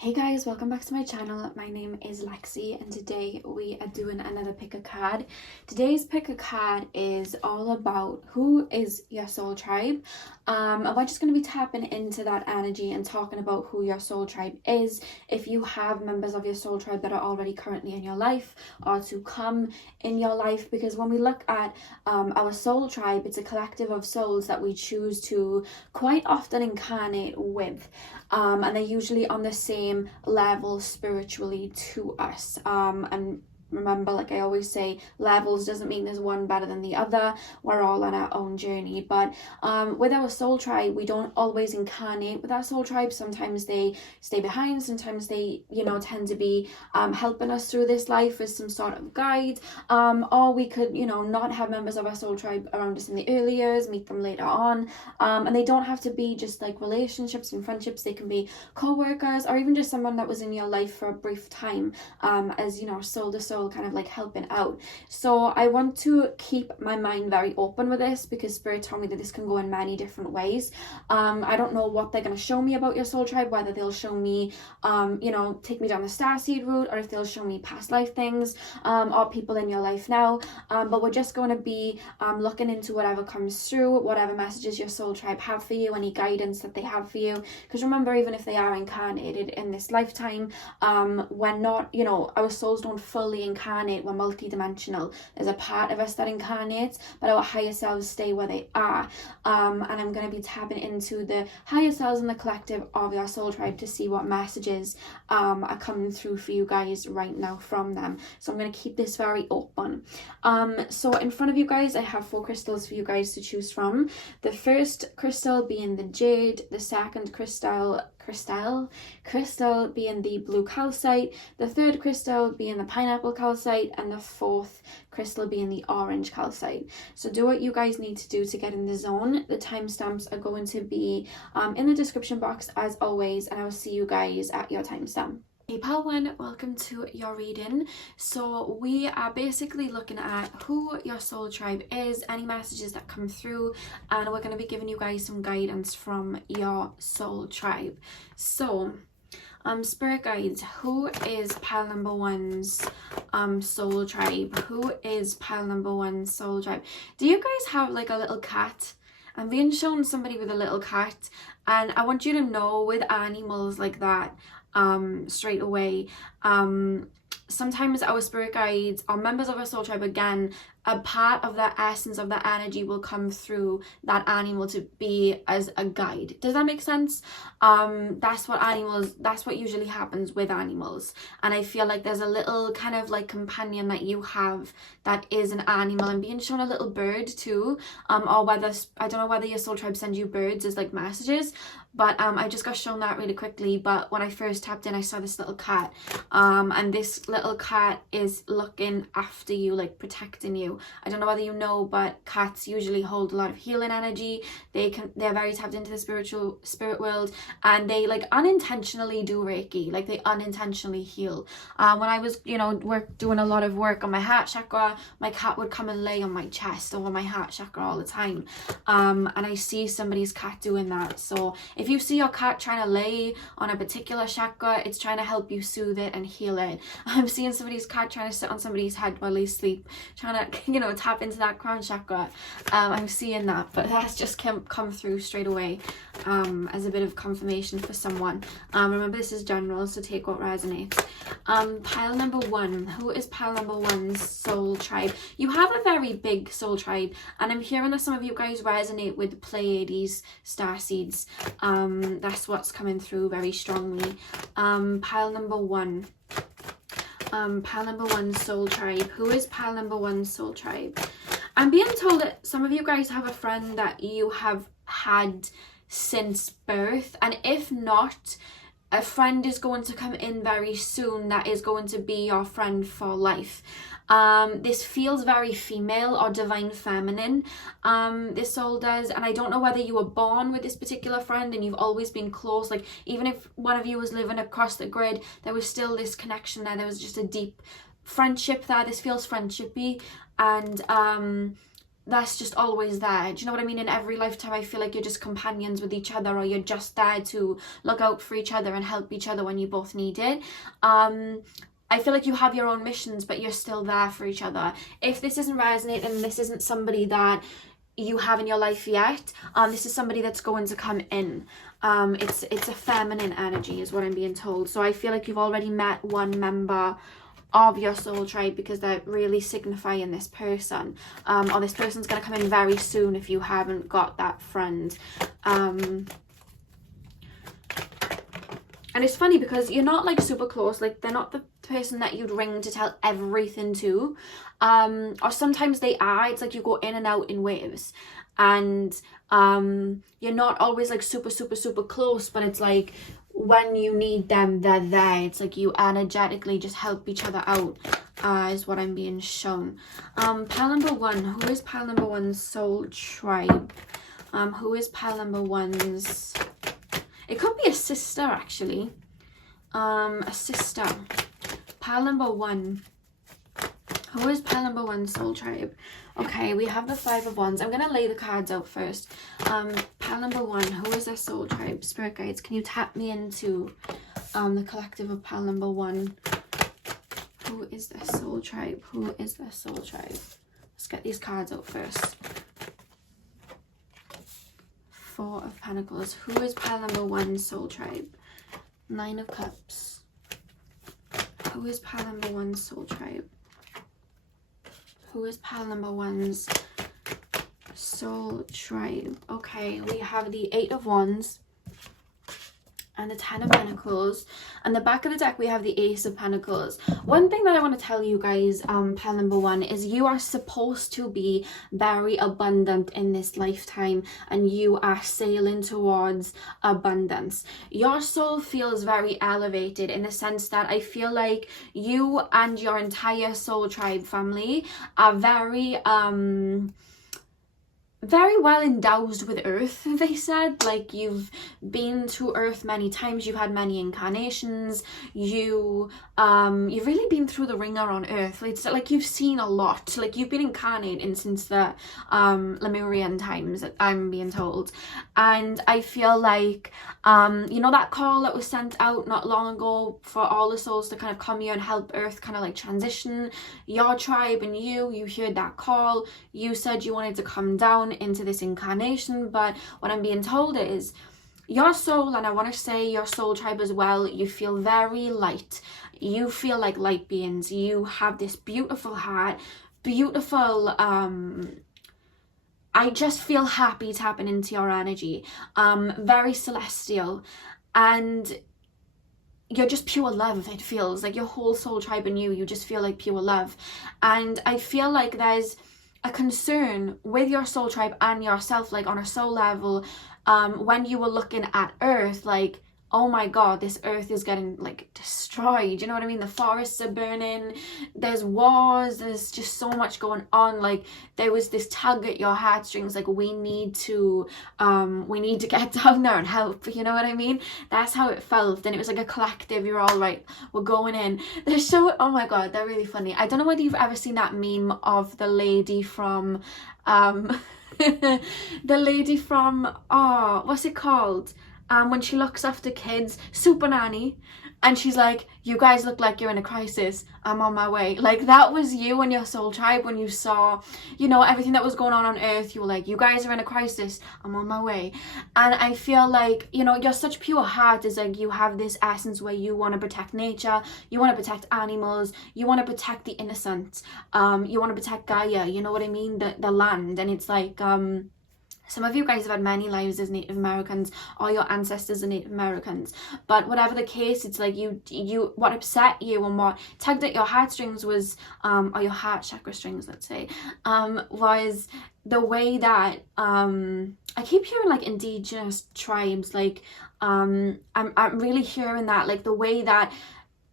Hey guys, welcome back to my channel. My name is Lexi and today we are doing another pick a card. Today's pick a card is all about who is your soul tribe. And we're just going to be tapping into that energy and talking about who your soul tribe is, if you have members of your soul tribe that are already currently in your life or to come in your life, because when we look at our soul tribe, it's a collective of souls that we choose to quite often incarnate with. And they're usually on the same level spiritually to us. And remember, like I always say, levels doesn't mean there's one better than the other. We're all on our own journey. But with our soul tribe, we don't always incarnate with our soul tribe. Sometimes they stay behind. Sometimes they, tend to be helping us through this life as some sort of guide. Or we could, not have members of our soul tribe around us in the early years, meet them later on. And they don't have to be just like relationships and friendships. They can be co-workers or even just someone that was in your life for a brief time, as, soul to soul, kind of like helping out. So I want to keep my mind very open with this because Spirit told me that this can go in many different ways. I don't know what they're going to show me about your soul tribe, whether they'll show me, take me down the starseed route, or if they'll show me past life things, or people in your life now. But we're just going to be looking into whatever comes through, whatever messages your soul tribe have for you, any guidance that they have for you. Because remember, even if they are incarnated in this lifetime, we're not, our souls don't fully incarnate. We're multi-dimensional. There's a part of us that incarnates, but our higher selves stay where they are. And I'm going to be tapping into the higher selves and the collective of your soul tribe to see what messages are coming through for you guys right now from them. So I'm going to keep this very open. So in front of you guys, I have 4 crystals for you guys to choose from. The first crystal being the jade, the second crystal being the blue calcite, the third crystal being the pineapple calcite, and the fourth crystal being the orange calcite. So do what you guys need to do to get in the zone. The timestamps are going to be in the description box as always, and I will see you guys at your timestamp. Hey pal one, welcome to your reading. So we are basically looking at who your soul tribe is, any messages that come through, and we're going to be giving you guys some guidance from your soul tribe. So spirit guides, who is pile number 1's soul tribe? Who is pile number 1's soul tribe? Do you guys have like a little cat? I'm being shown somebody with a little cat, and I want you to know with animals like that, straight away, sometimes our spirit guides or members of our soul tribe, again, a part of that essence of that energy will come through that animal to be as a guide. Does that make sense? That's what usually happens with animals. And I feel like there's a little kind of like companion that you have that is an animal. I'm being shown a little bird too, or whether, I don't know whether your soul tribe sends you birds as like messages, but I just got shown that really quickly. But when I first tapped in, I saw this little cat, and this little cat is looking after you, like protecting you. I don't know whether you know, but cats usually hold a lot of healing energy. They're very tapped into the spirit world, and they like unintentionally do Reiki, like they unintentionally heal. When I was doing a lot of work on my heart chakra, my cat would come and lay on my chest over my heart chakra all the time, and I see somebody's cat doing that. So if you see your cat trying to lay on a particular chakra, it's trying to help you soothe it and heal it. I'm seeing somebody's cat trying to sit on somebody's head while they sleep, trying to tap into that crown chakra. I'm seeing that, but that's just come through straight away as a bit of confirmation for someone. Remember, this is general, so take what resonates. Pile number 1, who is pile number 1's soul tribe? You have a very big soul tribe, and I'm hearing that some of you guys resonate with the Pleiades starseeds. That's what's coming through very strongly. Pile number 1. Pile number 1's soul tribe. Who is pile number 1's soul tribe? I'm being told that some of you guys have a friend that you have had since birth, and if not, a friend is going to come in very soon that is going to be your friend for life. This feels very female or divine feminine, this soul does, and I don't know whether you were born with this particular friend and you've always been close, like even if one of you was living across the grid, there was still this connection there was just a deep friendship there. This feels friendshipy, and that's just always there. Do you know what I mean? In every lifetime, I feel like you're just companions with each other, or you're just there to look out for each other and help each other when you both need it. I feel like you have your own missions, but you're still there for each other. If this isn't resonating, this isn't somebody that you have in your life yet, this is somebody that's going to come in. It's a feminine energy is what I'm being told. So I feel like you've already met one member of your soul tribe, because they're really signifying this person, or this person's going to come in very soon if you haven't got that friend. And it's funny because you're not like super close, like they're not the person that you'd ring to tell everything to, or sometimes they are. It's like you go in and out in waves, and you're not always like super close, but it's like when you need them, they're there. It's like you energetically just help each other out, is what I'm being shown. Pile number 1, who is pile number 1's soul tribe? Who is pile number 1's, it could be a sister actually, a sister. Pile number 1, who is pile number 1's soul tribe? Okay, we have the 5 of Wands. I'm going to lay the cards out first. Pile number 1, who is their soul tribe? Spirit guides, can you tap me into the collective of pile number 1? Who is their soul tribe? Who is their soul tribe? Let's get these cards out first. 4 of Pentacles. Who is pile number 1's soul tribe? 9 of Cups. Who is pile number 1's soul tribe? Who is pile number 1's soul tribe? Okay, we have the 8 of Wands and the 10 of Pentacles. And the back of the deck, we have the Ace of Pentacles. One thing that I want to tell you guys, pile number 1, is you are supposed to be very abundant in this lifetime, and you are sailing towards abundance. Your soul feels very elevated in the sense that I feel like you and your entire soul tribe family are very well endowed with earth, they said. Like, you've been to earth many times, you've had many incarnations, you've really been through the ringer on earth. It's like you've seen a lot, like you've been incarnating since the Lemurian times, I'm being told. And I feel like you know that call that was sent out not long ago for all the souls to kind of come here and help earth kind of like transition? Your tribe and you heard that call, you said you wanted to come down into this incarnation, but what I'm being told is your soul, and I want to say your soul tribe as well, you feel very light. You feel like light beings. You have this beautiful heart, beautiful I just feel happy tapping into your energy, very celestial, and you're just pure love. It feels like your whole soul tribe and you just feel like pure love. And I feel like there's a concern with your soul tribe and yourself, like on a soul level, when you were looking at earth, like, oh my god, this earth is getting like destroyed, you know what I mean? The forests are burning, there's wars, there's just so much going on. Like, there was this tug at your heartstrings, like, we need to get down there and help, you know what I mean? That's how it felt. And it was like a collective, you're all right, we're going in. They're so, oh my god, they're really funny. I don't know whether you've ever seen that meme of the lady from the lady from, oh, what's it called? When she looks after kids, Super Nanny, and she's like, you guys look like you're in a crisis, I'm on my way. Like, that was you and your soul tribe when you saw, you know, everything that was going on earth. You were like, you guys are in a crisis, I'm on my way. And I feel like, you know, you're such pure heart, is like, you have this essence where you want to protect nature, you want to protect animals, you want to protect the innocent, you want to protect Gaia, you know what I mean, the land. And it's like, some of you guys have had many lives as Native Americans, or your ancestors are Native Americans. But whatever the case, it's like you what upset you and what tugged at your heartstrings was, or your heart chakra strings, let's say, was the way that, I keep hearing like indigenous tribes, like, I'm really hearing that, like the way that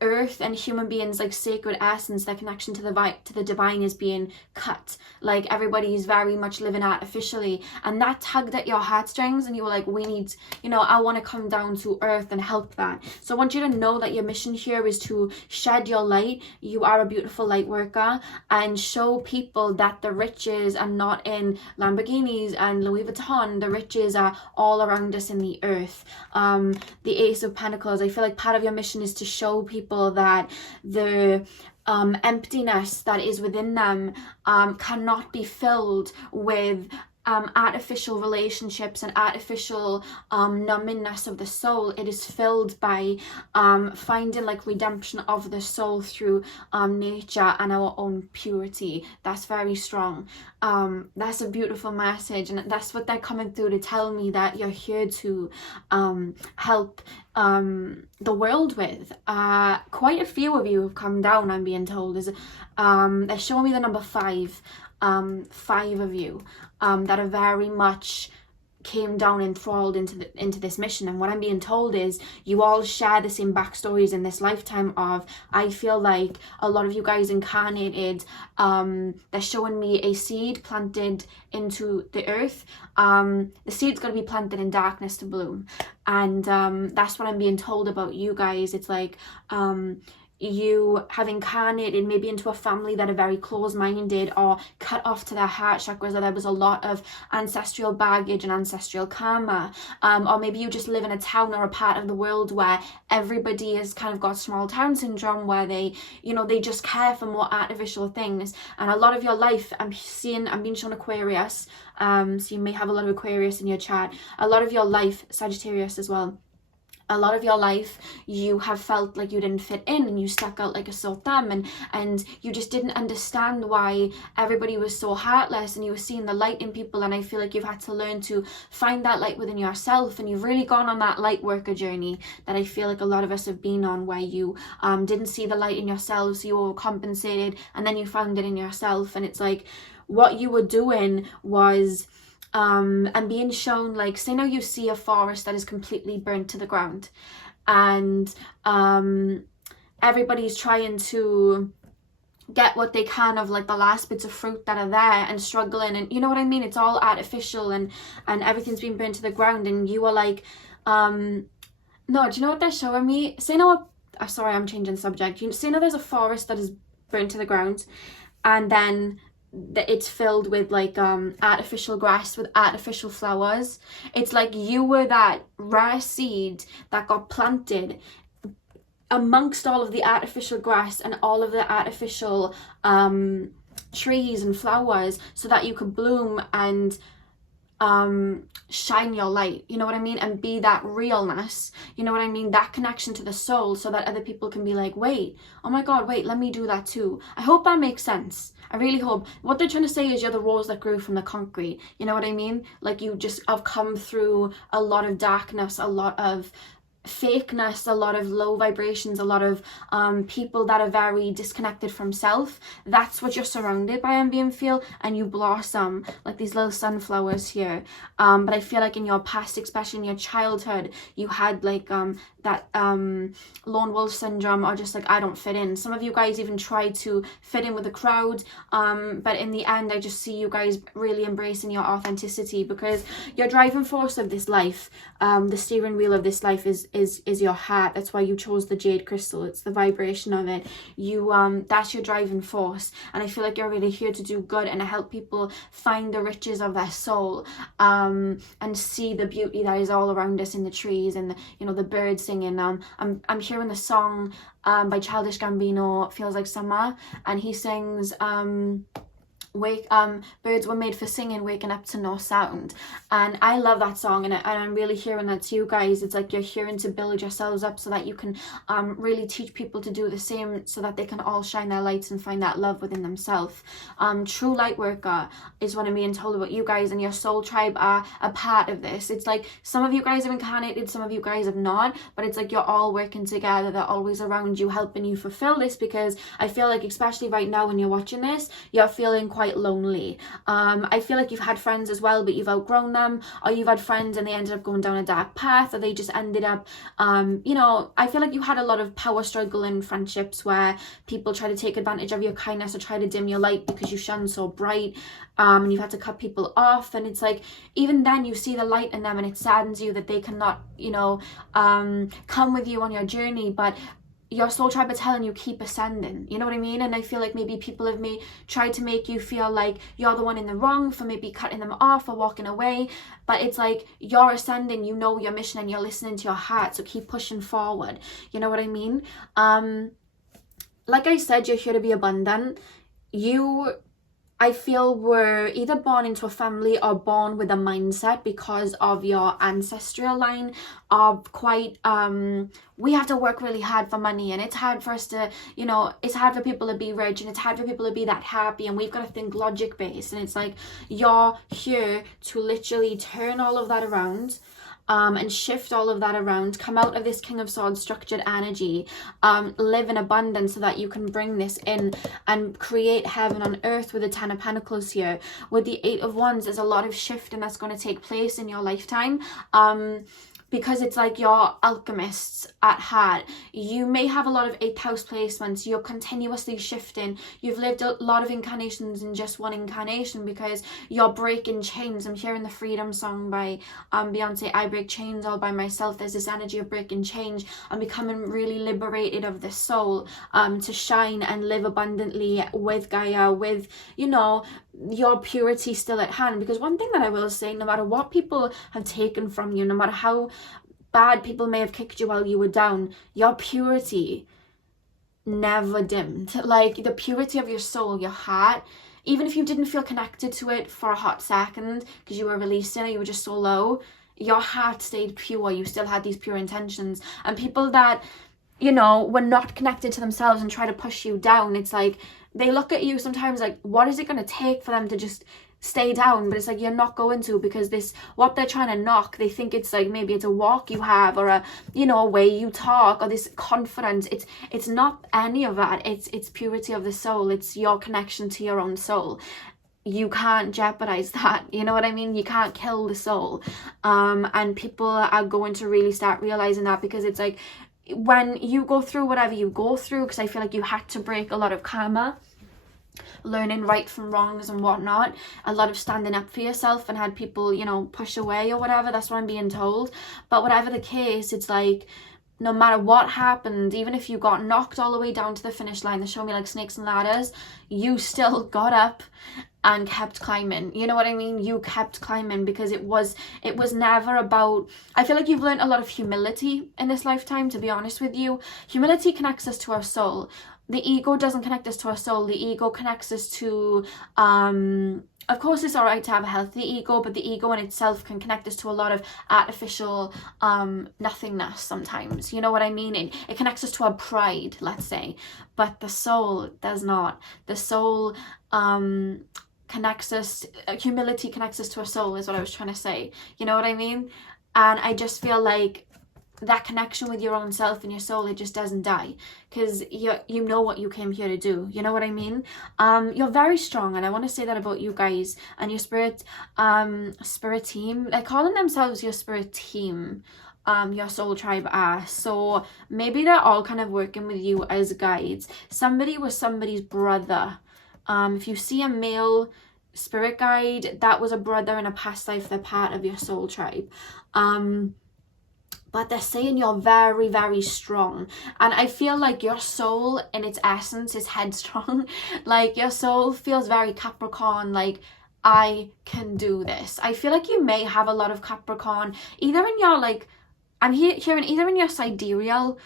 earth and human beings like sacred essence, their connection to the divine is being cut. Like everybody is very much living artificially, and that tugged at your heartstrings, and you were like, we need, you know, I want to come down to earth and help that. So I want you to know that your mission here is to shed your light. You are a beautiful light worker, and show people that the riches are not in Lamborghinis and Louis Vuitton. The riches are all around us in the earth. The Ace of Pentacles, I feel like part of your mission is to show people that the emptiness that is within them cannot be filled with artificial relationships and artificial numbingness of the soul. It is filled by finding like redemption of the soul through nature and our own purity. That's very strong. That's a beautiful message, and that's what they're coming through to tell me that you're here to help the world with. Quite a few of you have come down, I'm being told. They're showing me the number 5. 5 of you that are very much came down enthralled into this mission. And what I'm being told is you all share the same backstories in this lifetime of, I feel like a lot of you guys incarnated, they're showing me a seed planted into the earth. The seed's going to be planted in darkness to bloom, and that's what I'm being told about you guys. It's like you have incarnated maybe into a family that are very close-minded or cut off to their heart chakras, or there was a lot of ancestral baggage and ancestral karma, or maybe you just live in a town or a part of the world where everybody has kind of got small town syndrome, where they, you know, they just care for more artificial things. And a lot of your life, I'm being shown Aquarius, so you may have a lot of Aquarius in your chart. A lot of your life, Sagittarius as well, a lot of your life you have felt like you didn't fit in, and you stuck out like a sore thumb, and you just didn't understand why everybody was so heartless, and you were seeing the light in people. And I feel like you've had to learn to find that light within yourself, and you've really gone on that light worker journey that I feel like a lot of us have been on, where you didn't see the light in yourself, so you overcompensated, and then you found it in yourself. And it's like what you were doing was and being shown, like, say now you see a forest that is completely burnt to the ground, and everybody's trying to get what they can of like the last bits of fruit that are there, and struggling, and you know what I mean, it's all artificial, and everything's been burnt to the ground, and you are like, no, do you know what they're showing me? Say now, sorry, I'm changing the subject. Say now there's a forest that is burnt to the ground, and then it's filled with like artificial grass with artificial flowers. It's like you were that rare seed that got planted amongst all of the artificial grass and all of the artificial trees and flowers, so that you could bloom and shine your light, you know what I mean, and be that realness, you know what I mean, that connection to the soul, so that other people can be like, wait, oh my god, wait, let me do that too. I hope that makes sense. I really hope. What they're trying to say is you're the rose that grew from the concrete, you know what I mean, like you just have come through a lot of darkness, a lot of fakeness, a lot of low vibrations, a lot of people that are very disconnected from self. That's what you're surrounded by, I'm being feel, and you blossom like these little sunflowers here. But I feel like in your past, especially in your childhood, you had like that lone wolf syndrome, or just like, I don't fit in. Some of you guys even tried to fit in with the crowd, but in the end I just see you guys really embracing your authenticity, because your driving force of this life, the steering wheel of this life is your heart. That's why you chose the jade crystal. It's the vibration of it. You that's your driving force, and I feel like you're really here to do good and help people find the riches of their soul, and see the beauty that is all around us in the trees and the, you know, the birds singing. I'm hearing the song by Childish Gambino, Feels Like Summer, and he sings birds were made for singing, waking up to no sound. And I love that song, and I'm really hearing that to you guys. It's like you're hearing to build yourselves up so that you can really teach people to do the same, so that they can all shine their lights and find that love within themselves. True light worker is what I'm being told about you guys, and your soul tribe are a part of this. It's like some of you guys have incarnated, some of you guys have not, but it's like you're all working together. They're always around you, helping you fulfill this, because I feel like, especially right now when you're watching this, you're feeling quite quite lonely. I feel like you've had friends as well, but you've outgrown them, or you've had friends and they ended up going down a dark path, or they just ended up, you know, I feel like you had a lot of power struggle in friendships where people try to take advantage of your kindness or try to dim your light because you shone so bright, and you've had to cut people off. And it's like, even then you see the light in them and it saddens you that they cannot, you know, come with you on your journey, but your soul tribe are telling you keep ascending, you know what I mean? And I feel like maybe people have tried to make you feel like you're the one in the wrong for maybe cutting them off or walking away, but it's like, you're ascending, you know your mission, and you're listening to your heart, so keep pushing forward, you know what I mean? Like I said, you're here to be abundant. You, I feel, were either born into a family or born with a mindset because of your ancestral line of quite, we have to work really hard for money, and it's hard for us to, you know, it's hard for people to be rich, and it's hard for people to be that happy, and we've got to think logic based. And it's like, you're here to literally turn all of that around, and shift all of that around, come out of this King of Swords structured energy, live in abundance so that you can bring this in and create heaven on earth with the Ten of Pentacles here. With the Eight of Wands, there's a lot of shifting that's going to take place in your lifetime. Because it's like you're alchemists at heart. You may have a lot of 8th house placements. You're continuously shifting. You've lived a lot of incarnations in just one incarnation because you're breaking chains. I'm hearing the Freedom song by Beyonce, I break chains all by myself. There's this energy of breaking change and becoming really liberated of the soul, to shine and live abundantly with Gaia, with, you know, your purity still at hand. Because one thing that I will say, no matter what people have taken from you, no matter how bad people may have kicked you while you were down, your purity never dimmed. Like, the purity of your soul, your heart, even if you didn't feel connected to it for a hot second because you were releasing it, you were just so low, your heart stayed pure. You still had these pure intentions. And people that, you know, were not connected to themselves and try to push you down, it's like, they look at you sometimes like, what is it going to take for them to just stay down? But it's like, you're not going to, because this, what they're trying to knock, they think it's like, maybe it's a walk you have, or a, you know, a way you talk, or this confidence. It's not any of that. It's purity of the soul. It's your connection to your own soul. You can't jeopardize that, you know what I mean? You can't kill the soul. And people are going to really start realizing that, because it's like, when you go through whatever you go through, because I feel like you had to break a lot of karma, learning right from wrongs and whatnot, a lot of standing up for yourself, and had people, you know, push away or whatever. That's what I'm being told. But whatever the case, it's like, no matter what happened, even if you got knocked all the way down to the finish line, they show me like snakes and ladders, you still got up and kept climbing. You know what I mean? You kept climbing, because it was never about, I feel like you've learned a lot of humility in this lifetime, to be honest with you. Humility connects us to our soul. The ego doesn't connect us to our soul. The ego connects us to, of course, it's all right to have a healthy ego, but the ego in itself can connect us to a lot of artificial nothingness sometimes. You know what I mean? It connects us to our pride, let's say, but the soul does not. The soul connects us, humility connects us to our soul, is what I was trying to say. You know what I mean? And I just feel like that connection with your own self and your soul, it just doesn't die, because you know what you came here to do. You know what I mean? You're very strong, and I want to say that about you guys and your spirit team. They're calling themselves your spirit team. Your soul tribe are. So maybe they're all kind of working with you as guides. Somebody was somebody's brother. If you see a male spirit guide, that was a brother in a past life. They're part of your soul tribe. But they're saying you're very, very strong. And I feel like your soul in its essence is headstrong. Like, your soul feels very Capricorn, like, I can do this. I feel like you may have a lot of Capricorn, either in your, like, I'm hearing either in your sidereal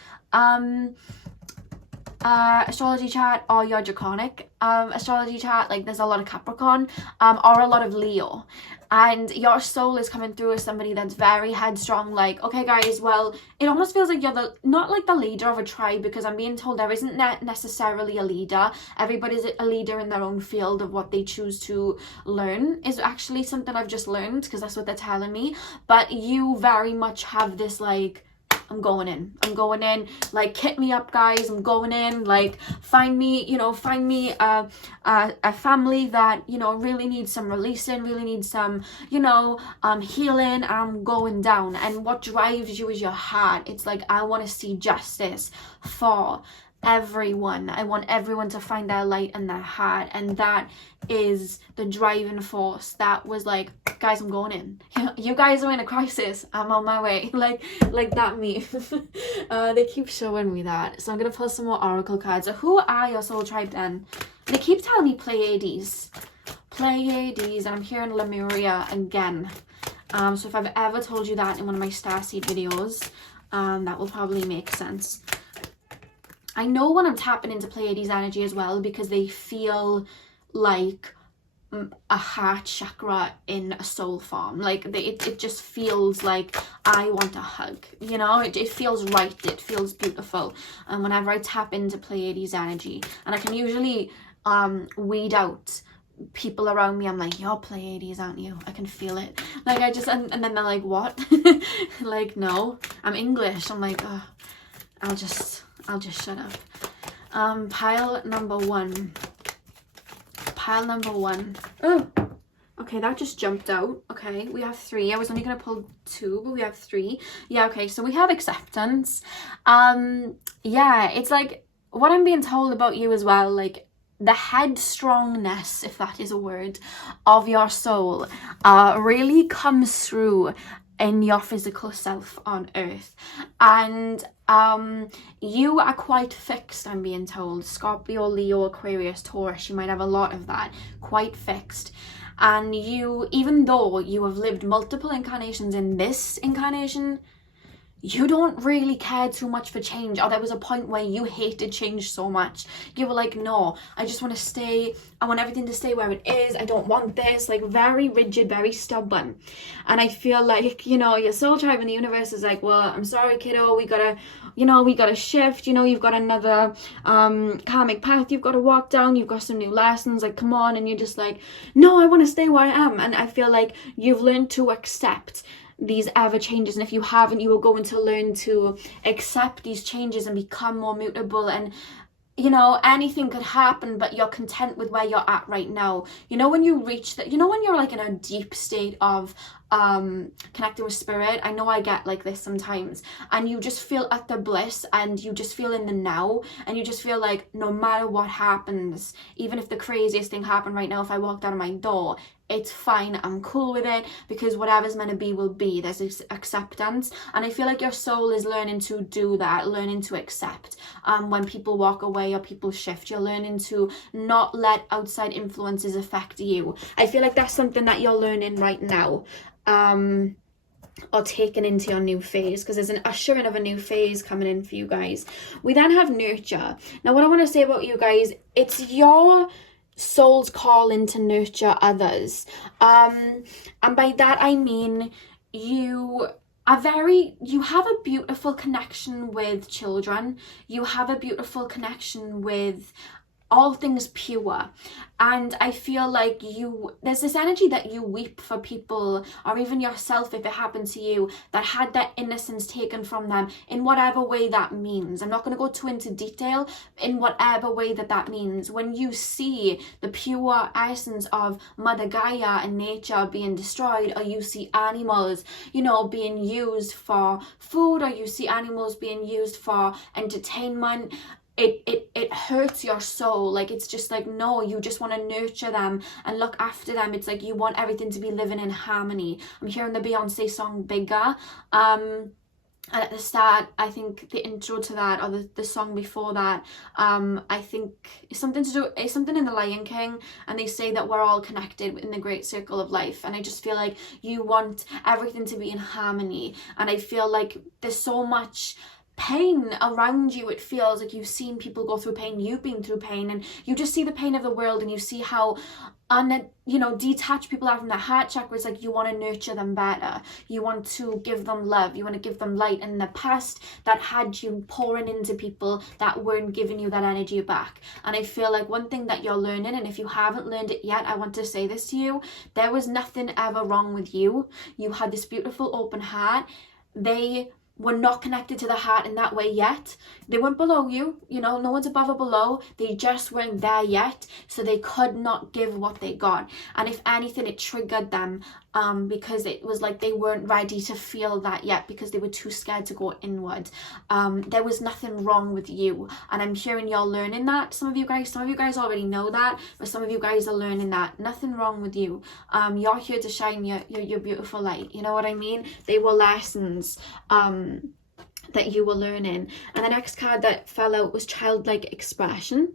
astrology chart, or your draconic astrology chart. Like, there's a lot of Capricorn, or a lot of Leo. And your soul is coming through as somebody that's very headstrong, like, okay guys, well, it almost feels like you're not like the leader of a tribe, because I'm being told there isn't necessarily a leader. Everybody's a leader in their own field of what they choose to learn, is actually something I've just learned, because that's what they're telling me. But you very much have this, like, I'm going in, like, hit me up, guys, I'm going in, like, find me a family that, you know, really needs some releasing, really needs some, you know, healing. I'm going down. And what drives you is your heart. It's like, I want to see justice for everyone. I want everyone to find their light and their heart, and that is the driving force that was like, guys, I'm going in. You guys are in a crisis, I'm on my way. like that meme. They keep showing me that, so I'm gonna pull some more oracle cards. So who are your soul tribe then? They keep telling me Pleiades, and I'm hearing Lemuria again. So if I've ever told you that in one of my Starseed videos, that will probably make sense. I know when I'm tapping into Pleiades energy as well, because they feel like a heart chakra in a soul form. Like, it just feels like I want a hug, you know. It feels right, it feels beautiful. And whenever I tap into Pleiades energy, and I can usually weed out people around me, I'm like, you're Pleiades, aren't you? I can feel it. Like, I just, and then they're like, what? Like, no, I'm English. I'm like, oh, I'll just shut up. Pile number one. Oh, okay, that just jumped out. Okay, we have 3. I was only gonna pull 2, but we have 3. Yeah, okay, so we have acceptance. Yeah, it's like what I'm being told about you as well, like the headstrongness, if that is a word, of your soul really comes through in your physical self on earth. And you are quite fixed, I'm being told. Scorpio, Leo, Aquarius, Taurus, you might have a lot of that. Quite fixed. And you, even though you have lived multiple incarnations in this incarnation, you don't really care too much for change. Or there was a point where you hated change so much. You were like, no, I just want to stay. I want everything to stay where it is. I don't want this. Like, very rigid, very stubborn. And I feel like, you know, your soul tribe in the universe is like, well, I'm sorry, kiddo. We gotta shift. You know, you've got another karmic path you've got to walk down. You've got some new lessons. Like, come on. And you're just like, no, I want to stay where I am. And I feel like you've learned to accept these ever changes, and if you haven't, you are going to learn to accept these changes and become more mutable. And you know, anything could happen, but you're content with where you're at right now. You know, when you reach that, you know, when you're like in a deep state of connecting with spirit, I know I get like this sometimes, and you just feel utter bliss, and you just feel in the now, and you just feel like no matter what happens, even if the craziest thing happened right now, if I walked out of my door, it's fine, I'm cool with it, because whatever's meant to be will be. There's acceptance, and I feel like your soul is learning to do that, learning to accept when people walk away or people shift. You're learning to not let outside influences affect you. I feel like that's something that you're learning right now, or taken into your new phase, because there's an ushering of a new phase coming in for you guys. We then have nurture. Now, what I want to say about you guys, it's your soul's calling to nurture others, and by that I mean you have a beautiful connection with children. You have a beautiful connection with all things pure, and I feel like there's this energy that you weep for people, or even yourself if it happened to you, that had their innocence taken from them in whatever way that means. I'm not going to go too into detail, in whatever way that means. When you see the pure essence of Mother Gaia and nature being destroyed, or you see animals, you know, being used for food, or you see animals being used for entertainment, it hurts your soul. Like, it's just like, no, you just want to nurture them and look after them. It's like you want everything to be living in harmony. I'm hearing the Beyonce song Bigger, and at the start, I think the intro to that, or the song before that, I think it's something in the Lion King, and they say that we're all connected in the great circle of life. And I just feel like you want everything to be in harmony, and I feel like there's so much pain around you. It feels like you've seen people go through pain, you've been through pain, and you just see the pain of the world, and you see how detached people are from their heart chakra. It's like you want to nurture them better, you want to give them love, you want to give them light. And in the past, that had you pouring into people that weren't giving you that energy back. And I feel like one thing that you're learning, and if you haven't learned it yet, I want to say this to you: there was nothing ever wrong with you. You had this beautiful open heart. They were not connected to the heart in that way yet. They weren't below you, you know, no one's above or below. They just weren't there yet, so they could not give what they got. And if anything, it triggered them, because it was like they weren't ready to feel that yet, because they were too scared to go inward. There was nothing wrong with you, and I'm hearing you're learning that. Some of you guys already know that, but some of you guys are learning that nothing wrong with you. You're here to shine your beautiful light, you know what I mean? They were lessons that you were learning. And the next card that fell out was childlike expression.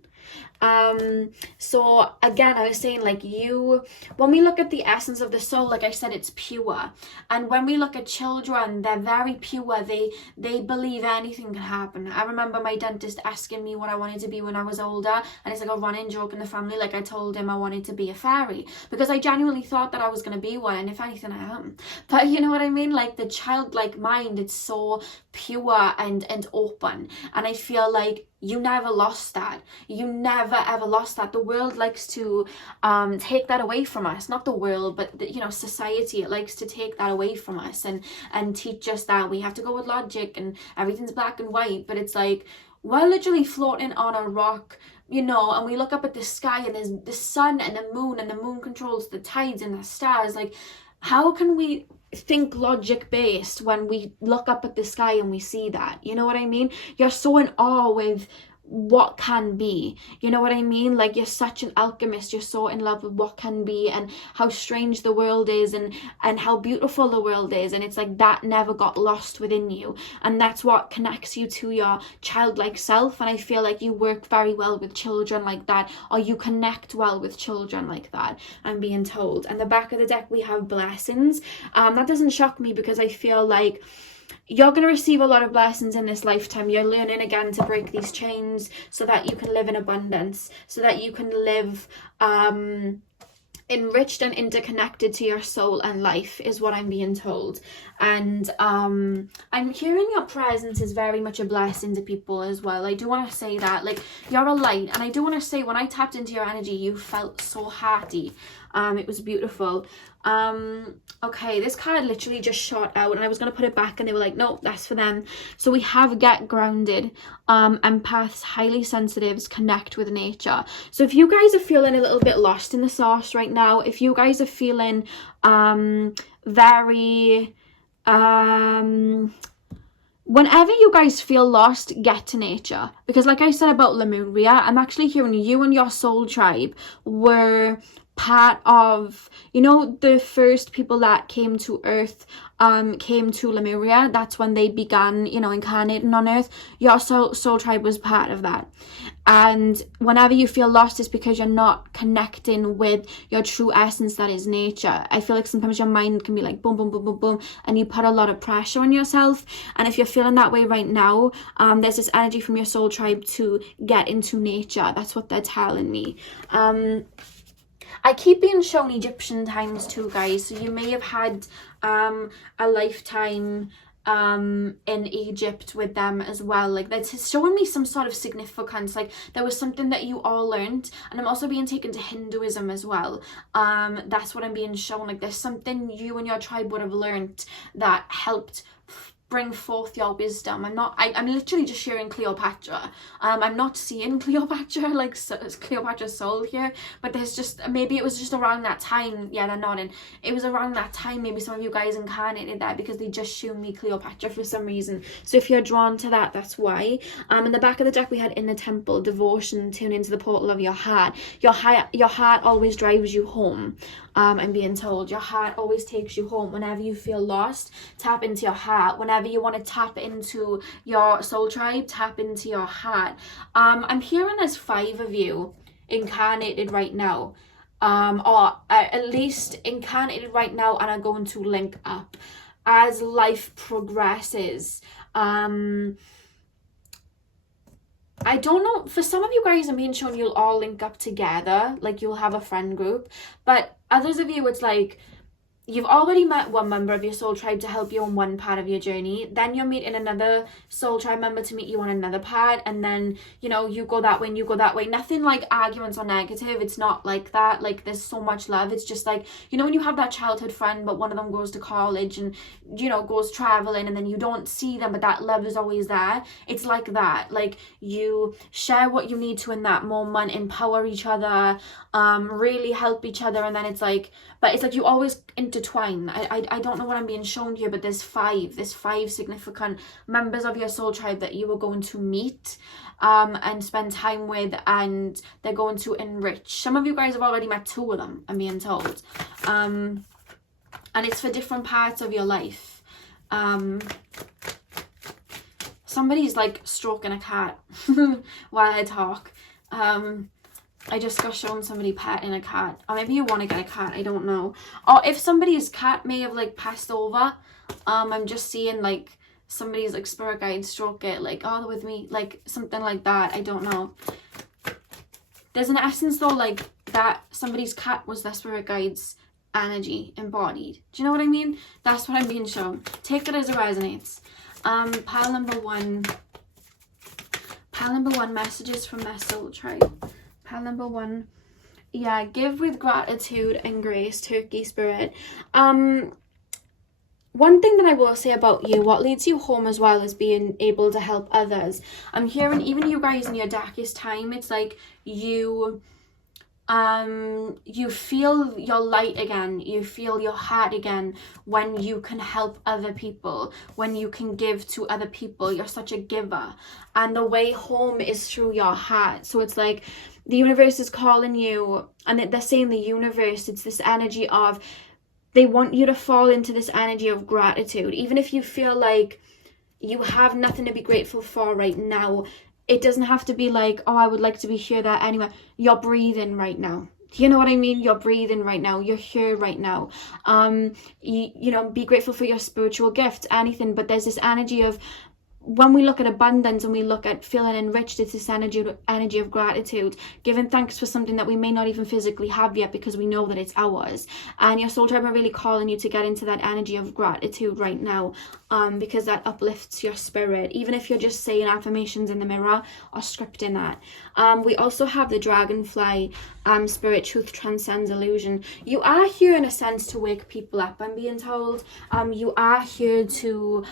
So again, I was saying, like, when we look at the essence of the soul, like I said, it's pure. And when we look at children, they're very pure. They believe anything can happen. I remember my dentist asking me what I wanted to be when I was older, and it's like a running joke in the family. Like, I told him I wanted to be a fairy because I genuinely thought that I was going to be one, and if anything, I am. But you know what I mean? Like, the childlike mind, it's so pure and open, and I feel like you never lost that. You never ever lost that. The world likes to take that away from us. Not the world, but you know, society, it likes to take that away from us and teach us that we have to go with logic and everything's black and white. But it's like, we're literally floating on a rock, you know, and we look up at the sky and there's the sun and the moon controls the tides and the stars. Like, how can we think logic based when we look up at the sky and we see that? You know what I mean? You're so in awe with what can be, you know what I mean? Like, you're such an alchemist. You're so in love with what can be and how strange the world is and how beautiful the world is. And it's like that never got lost within you, and that's what connects you to your childlike self. And I feel like you work very well with children like that, or you connect well with children like that, I'm being told. And the back of the deck, we have blessings. That doesn't shock me, because I feel like you're going to receive a lot of blessings in this lifetime. You're learning again to break these chains so that you can live in abundance, so that you can live enriched and interconnected to your soul and life, is what I'm being told. And I'm hearing your presence is very much a blessing to people as well. I do want to say that, like, you're a light. And I do want to say, when I tapped into your energy, you felt so hearty. It was beautiful. Okay, this card literally just shot out, and I was going to put it back, and they were like, no, that's for them. So we have get grounded. Empaths, highly sensitives, connect with nature. So if you guys are feeling a little bit lost in the sauce right now, if you guys are feeling very whenever you guys feel lost, get to nature. Because like I said about Lemuria, I'm actually hearing you and your soul tribe were part of, you know, the first people that came to Earth, came to Lemuria. That's when they began, you know, incarnating on Earth. Your soul tribe was part of that. And whenever you feel lost, it's because you're not connecting with your true essence, that is nature. I feel like sometimes your mind can be like boom, boom, boom, boom, boom, and you put a lot of pressure on yourself. And if you're feeling that way right now, there's this energy from your soul tribe to get into nature. That's what they're telling me. I keep being shown Egyptian times too, guys. So you may have had a lifetime in Egypt with them as well. Like, that's showing me some sort of significance. Like, there was something that you all learned. And I'm also being taken to Hinduism as well. That's what I'm being shown. Like, there's something you and your tribe would have learned that helped bring forth your wisdom. I'm literally just hearing Cleopatra. I'm not seeing Cleopatra, like Cleopatra's soul here, but there's just, maybe it was just around that time. Yeah, they're nodding. It was around that time maybe some of you guys incarnated that, because they just showed me Cleopatra for some reason. So if you're drawn to that, that's why. In the back of the deck, we had in the temple, devotion, tune into the portal of your heart. Your heart always drives you home. I'm being told your heart always takes you home. Whenever you feel lost, tap into your heart. Whenever you want to tap into your soul tribe, tap into your heart. I'm hearing there's 5 of you incarnated right now, or at least incarnated right now, and are going to link up as life progresses. I don't know, for some of you guys, I'm being shown you'll all link up together, like you'll have a friend group, but others of you, it's like you've already met one member of your soul tribe to help you on one part of your journey. Then you're meeting another soul tribe member to meet you on another part. And then, you know, you go that way and you go that way. Nothing like arguments or negative. It's not like that. Like, there's so much love. It's just like, you know, when you have that childhood friend, but one of them goes to college and, you know, goes traveling, and then you don't see them, but that love is always there. It's like that. Like, you share what you need to in that moment, empower each other, really help each other. And then it's like, but it's like you always intertwine. I don't know what I'm being shown here, but there's five significant members of your soul tribe that you are going to meet and spend time with, and they're going to enrich. Some of you guys have already met 2 of them, I'm being told, and it's for different parts of your life. Somebody's like stroking a cat while I talk. I just got shown somebody petting a cat. Or maybe you want to get a cat, I don't know. Or if somebody's cat may have like passed over, I'm just seeing like somebody's like spirit guide stroke it, like, oh, they're with me, like something like that. I don't know. There's an essence though, like that somebody's cat was their spirit guide's energy embodied. Do you know what I mean? That's what I'm being shown. Take it as it resonates. Pile number one, messages from their soul tribe. Pile number 1, yeah, give with gratitude and grace, Turkey spirit. One thing that I will say about you, what leads you home as well, is being able to help others. I'm hearing even you guys in your darkest time, it's like you feel your light again, you feel your heart again when you can help other people, when you can give to other people. You're such a giver, and the way home is through your heart. So it's like the universe is calling you, and they're saying the universe, it's this energy of, they want you to fall into this energy of gratitude. Even if you feel like you have nothing to be grateful for right now, it doesn't have to be like, oh, I would like to be here, there, anywhere. You're breathing right now. You know what I mean? You're breathing right now. You're here right now. You know, be grateful for your spiritual gifts, anything. But there's this energy of, when we look at abundance and we look at feeling enriched, it's this energy of gratitude, giving thanks for something that we may not even physically have yet, because we know that it's ours. And your soul tribe are really calling you to get into that energy of gratitude right now, because that uplifts your spirit, even if you're just saying affirmations in the mirror or scripting that. We also have the dragonfly spirit, truth transcends illusion. You are here in a sense to wake people up, I'm being told. You are here to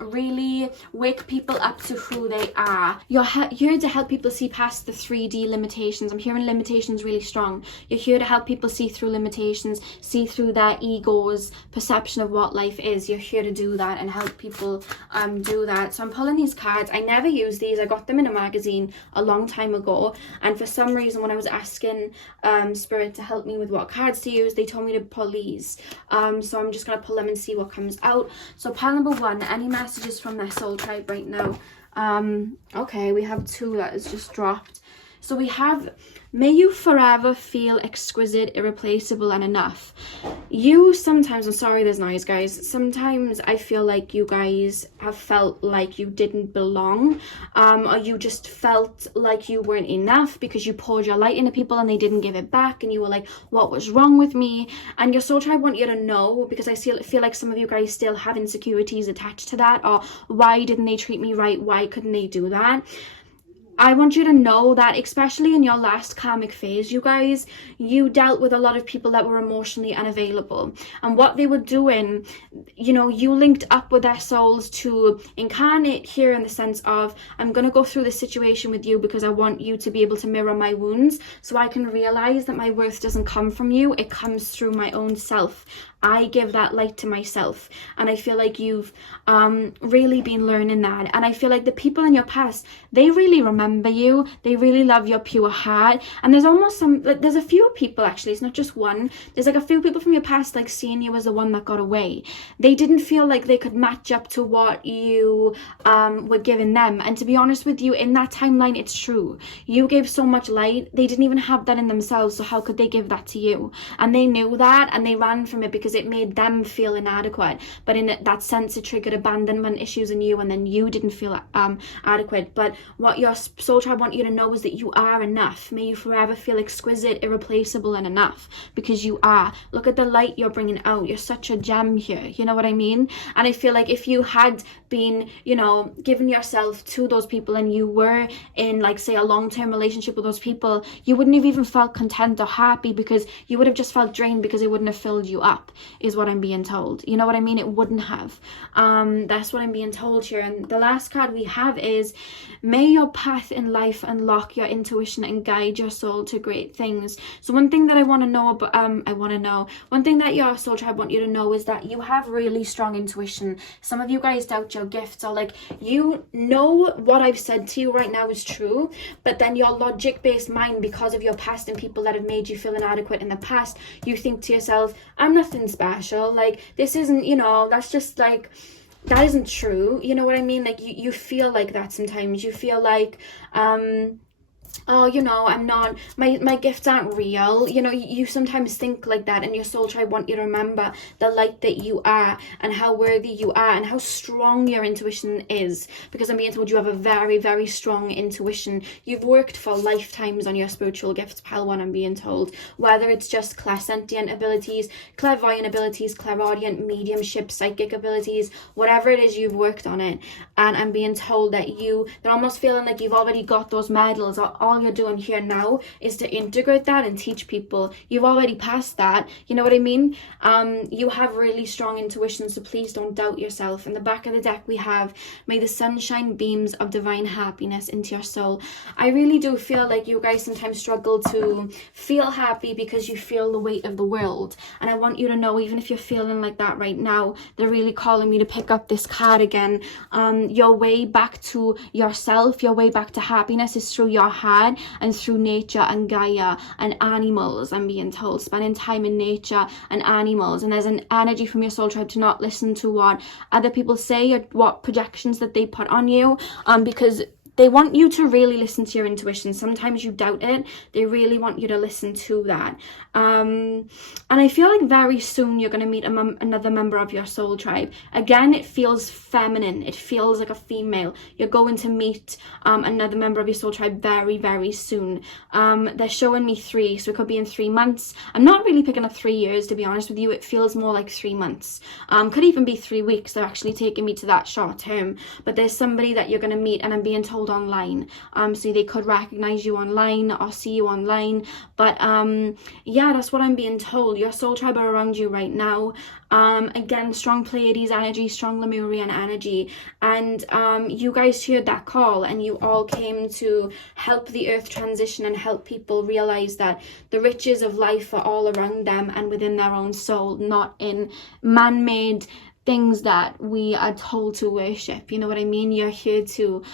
really wake people up to who they are. You're here to help people see past the 3D limitations. I'm hearing limitations really strong. You're here to help people see through limitations, see through their ego's perception of what life is. You're here to do that and help people do that. So I'm pulling these cards. I never use these. I got them in a magazine a long time ago, and for some reason when I was asking Spirit to help me with what cards to use, they told me to pull these. So I'm just going to pull them and see what comes out. So pile number 1, any messages from their soul tribe right now? Okay, we have 2 that has just dropped. So we have, may you forever feel exquisite, irreplaceable, and enough. You sometimes, I'm sorry there's noise, guys. Sometimes I feel like you guys have felt like you didn't belong, or you just felt like you weren't enough because you poured your light into people and they didn't give it back, and you were like, what was wrong with me? And your soul tribe want you to know, because I feel like some of you guys still have insecurities attached to that, or why didn't they treat me right? Why couldn't they do that? I want you to know that, especially in your last karmic phase, you guys, you dealt with a lot of people that were emotionally unavailable. And what they were doing, you know, you linked up with their souls to incarnate here in the sense of, I'm going to go through this situation with you because I want you to be able to mirror my wounds, so I can realize that my worth doesn't come from you, it comes through my own self. I give that light to myself, and I feel like you've really been learning that. And I feel like the people in your past, they really remember you, they really love your pure heart. And there's almost there's a few people, actually, it's not just one, there's like a few people from your past like seeing you as the one that got away. They didn't feel like they could match up to what you were giving them. And to be honest with you, in that timeline, it's true, you gave so much light, they didn't even have that in themselves, so how could they give that to you? And they knew that, and they ran from it because it made them feel inadequate. But in that sense, it triggered abandonment issues in you, and then you didn't feel adequate. But what your soul tribe want you to know is that you are enough. May you forever feel exquisite, irreplaceable, and enough, because you are. Look at the light you're bringing out. You're such a gem here. You know what I mean? And I feel like if you had been, you know, giving yourself to those people, and you were in, like, say, a long-term relationship with those people, you wouldn't have even felt content or happy, because you would have just felt drained, because it wouldn't have filled you up, is what I'm being told. You know what I mean? It wouldn't have. That's what I'm being told here. And the last card we have is, may your path in life unlock your intuition and guide your soul to great things. So one thing that I want to know, one thing that your soul tribe want you to know is that you have really strong intuition. Some of you guys doubt your gifts, or like, you know what I've said to you right now is true, but then your logic-based mind, because of your past and people that have made you feel inadequate in the past, you think to yourself, I'm nothing special, like, this isn't, you know, that's just like, that isn't true. You know what I mean? Like, you feel like that sometimes. You feel like, oh, you know, I'm not, my gifts aren't real. You know, you sometimes think like that, and your soul tribe want you to remember the light that you are, and how worthy you are, and how strong your intuition is, because I'm being told you have a very, very strong intuition. You've worked for lifetimes on your spiritual gifts, pile one, I'm being told, whether it's just clairsentient abilities, clairvoyant abilities, clairaudient, mediumship, psychic abilities, whatever it is, you've worked on it. And I'm being told that they're almost feeling like you've already got those medals, or all you're doing here now is to integrate that and teach people. You've already passed that. You know what I mean? You have really strong intuition, so please don't doubt yourself. In the back of the deck we have, may the sunshine beams of divine happiness into your soul. I really do feel like you guys sometimes struggle to feel happy because you feel the weight of the world. And I want you to know, even if you're feeling like that right now, they're really calling me to pick up this card again. Your way back to yourself, your way back to happiness is through your heart and through nature and Gaia and animals. I'm being told, spending time in nature and animals. And there's an energy from your soul tribe to not listen to what other people say or what projections that they put on you, because they want you to really listen to your intuition. Sometimes you doubt it. They really want you to listen to that. And I feel like very soon you're going to meet another member of your soul tribe. Again, it feels feminine. It feels like a female. You're going to meet another member of your soul tribe very, very soon. They're showing me 3, so it could be in 3 months. I'm not really picking up 3 years, to be honest with you. It feels more like 3 months. Could even be 3 weeks. They're actually taking me to that short term. But there's somebody that you're going to meet, and I'm being told online, so they could recognize you online or see you online. But yeah, that's what I'm being told. Your soul tribe are around you right now. Again, strong Pleiades energy, strong Lemurian energy, and you guys heard that call, and you all came to help the earth transition and help people realize that the riches of life are all around them and within their own soul, not in man-made things that we are told to worship. You know what I mean? You're here to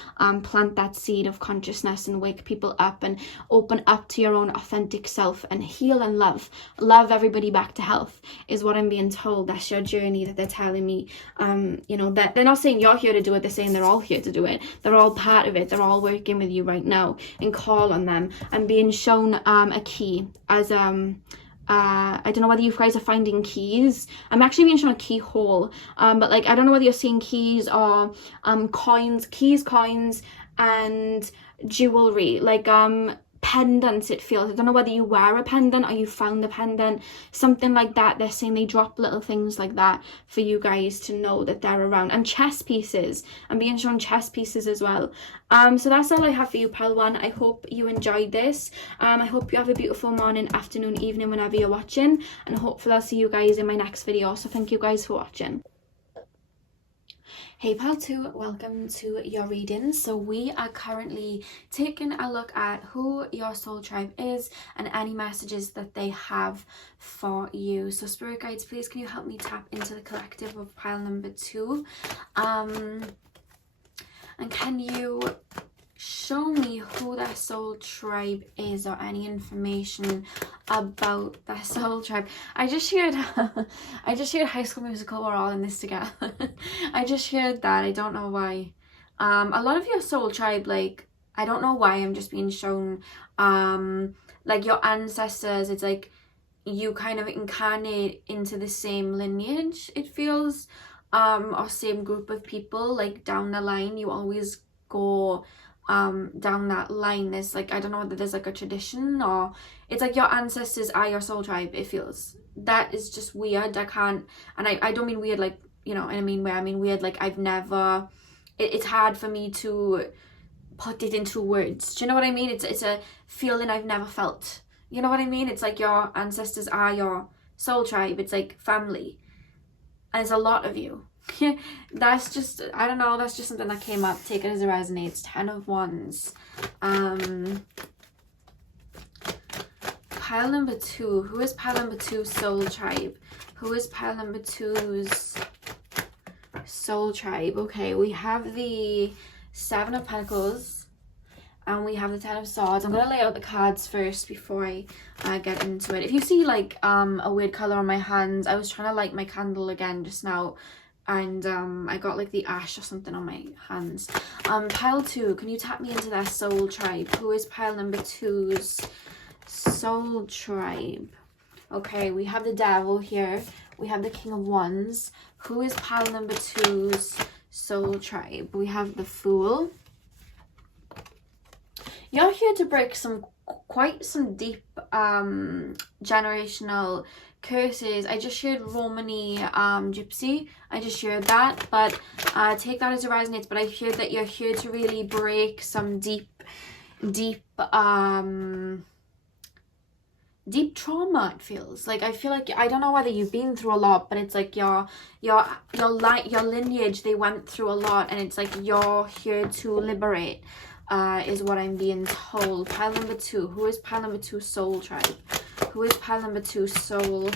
plant that seed of consciousness and wake people up and open up to your own authentic self and heal and love everybody back to health, is what I'm being told. That's your journey that they're telling me. You know, that they're not saying you're here to do it, they're saying they're all here to do it. They're all part of it. They're all working with you right now, and call on them. I'm being shown a key as I don't know whether you guys are finding keys. I'm actually being shown a keyhole, but like, I don't know whether you're seeing keys or coins, and jewelry, like pendants, it feels. I don't know whether you wear a pendant or you found a pendant, something like that. They're saying they drop little things like that for you guys to know that they're around. And chess pieces, I'm being shown chess pieces as well. So that's all I have for you, pile one. I hope you enjoyed this. I hope you have a beautiful morning, afternoon, evening, whenever you're watching, and hopefully I'll see you guys in my next video. So thank you guys for watching. Hey pal 2, welcome to your reading. So we are currently taking a look at who your soul tribe is and any messages that they have for you. So spirit guides, please can you help me tap into the collective of pile number 2, and can you show me who their soul tribe is, or any information about their soul tribe. I just heard High School Musical, we're all in this together. I just heard that. I don't know why. A lot of your soul tribe, like, I don't know why, I'm just being shown like your ancestors. It's like you kind of incarnate into the same lineage, it feels, or same group of people. Like down the line you always go down that line. There's like, I don't know whether there's like a tradition, or it's like your ancestors are your soul tribe. It feels that is just weird. I can't, and I don't mean weird like, you know, in a mean way. I mean weird like I've never, it's hard for me to put it into words. Do you know what I mean? It's a feeling I've never felt. You know what I mean? It's like your ancestors are your soul tribe. It's like family, and it's a lot of you. That's just, I don't know, that's just something that came up. Take it as it resonates. 10 of Wands. Pile number 2. Who is pile number 2 soul tribe? Who is pile number 2's soul tribe? Okay, we have the 7 of Pentacles and we have the 10 of Swords. I'm going to lay out the cards first before I get into it. If you see like a weird colour on my hands, I was trying to light my candle again just now, and I got like the ash or something on my hands. Pile 2, can you tap me into their soul tribe? Who is pile number 2's soul tribe? Okay, we have the Devil here. We have the King of Wands. Who is pile number 2's soul tribe? We have the Fool. You're here to break quite some deep generational curses. I just shared Romani Gypsy. I just shared that, but take that as it resonates. But I hear that you're here to really break some deep trauma. It feels like, I feel like, I don't know whether you've been through a lot, but it's like your lineage, they went through a lot, and it's like you're here to liberate, is what I'm being told. Pile number 2. Who is pile number 2 soul tribe? Who is pile number 2 soul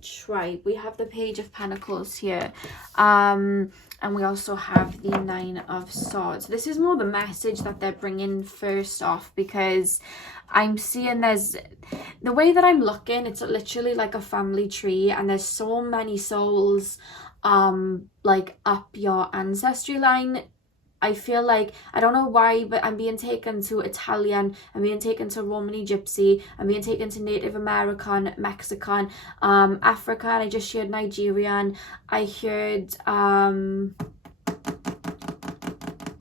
tribe? We have the Page of Pentacles here, and we also have the 9 of Swords. This is more the message that they're bringing first off, because I'm seeing there's, the way that I'm looking, it's literally like a family tree, and there's so many souls like up your ancestry line. I feel like, I don't know why, but I'm being taken to Italian, I'm being taken to Romani Gypsy, I'm being taken to Native American, Mexican, African, I just shared Nigerian, I heard,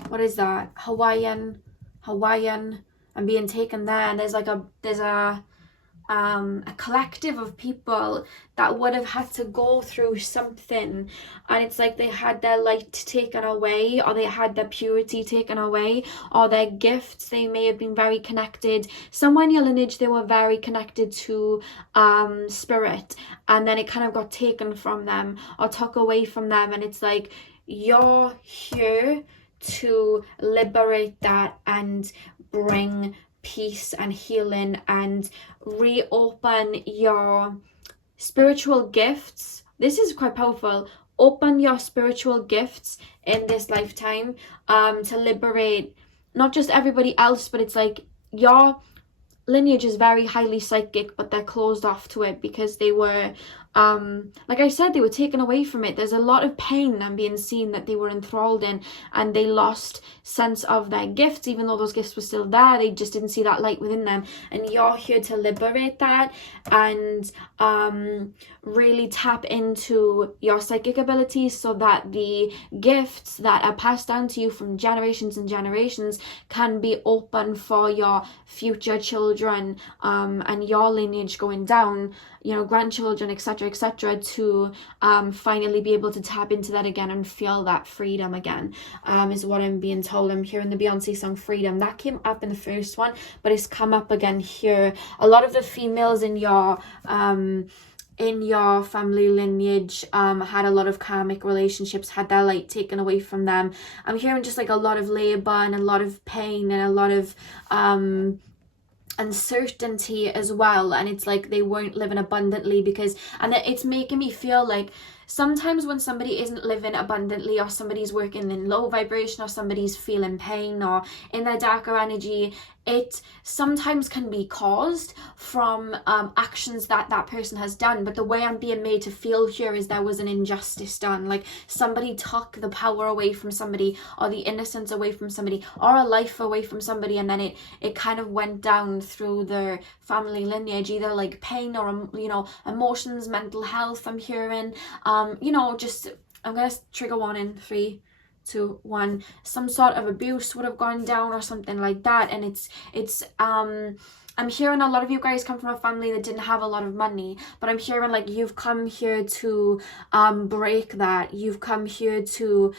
what is that? Hawaiian, I'm being taken there, and there's like a collective of people that would have had to go through something, and it's like they had their light taken away, or they had their purity taken away, or their gifts. They may have been very connected, somewhere in your lineage they were very connected to spirit, and then it kind of got taken from them or took away from them, and it's like you're here to liberate that and bring peace and healing and reopen your spiritual gifts. This is quite powerful. Open your spiritual gifts in this lifetime to liberate not just everybody else, but it's like your lineage is very highly psychic, but they're closed off to it because they were like I said, they were taken away from it. There's a lot of pain I'm being seen that they were enthralled in, and they lost sense of their gifts. Even though those gifts were still there, they just didn't see that light within them, and you're here to liberate that and really tap into your psychic abilities, so that the gifts that are passed down to you from generations and generations can be open for your future children and your lineage going down, you know, grandchildren, etc., to finally be able to tap into that again and feel that freedom again, is what I'm being told. I'm hearing the Beyonce song Freedom. That came up in the first one, but it's come up again here. A lot of the females in your family lineage had a lot of karmic relationships, had their light taken away from them. I'm hearing just like a lot of labor and a lot of pain and a lot of uncertainty as well, and it's like they weren't living abundantly and it's making me feel like sometimes when somebody isn't living abundantly, or somebody's working in low vibration, or somebody's feeling pain or in their darker energy, it sometimes can be caused from actions that person has done. But the way I'm being made to feel here is there was an injustice done, like somebody took the power away from somebody, or the innocence away from somebody, or a life away from somebody, and then it kind of went down through their family lineage, either like pain or, you know, emotions, mental health. I'm hearing you know, just, I'm gonna trigger one in 3, 2, 1, some sort of abuse would have gone down or something like that. And it's I'm hearing a lot of you guys come from a family that didn't have a lot of money, but I'm hearing like you've come here to break that. You've come here to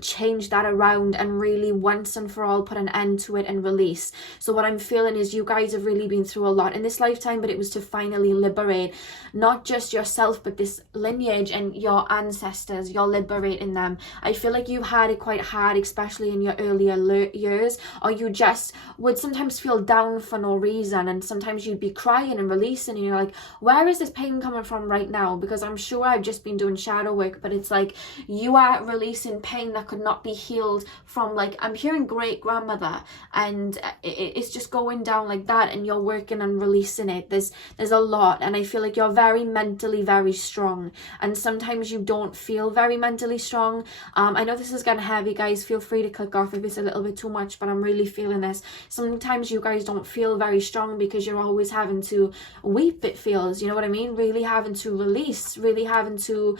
change that around and really once and for all put an end to it and release. So what I'm feeling is you guys have really been through a lot in this lifetime, but it was to finally liberate not just yourself, but this lineage and your ancestors. You're liberating them. I feel like you had it quite hard, especially in your earlier years, or you just would sometimes feel down for no reason. And sometimes you'd be crying and releasing and you're like, where is this pain coming from right now? Because I'm sure I've just been doing shadow work, but it's like you are releasing pain that could not be healed from, like, I'm hearing great grandmother, and it's just going down like that, and you're working and releasing it. There's a lot, and I feel like you're very mentally very strong, and sometimes you don't feel very mentally strong. I know this is getting heavy, guys. Feel free to click off if it's a little bit too much, but I'm really feeling this. Sometimes you guys don't feel very strong because you're always having to weep, it feels, you know what I mean? Really having to release, really having to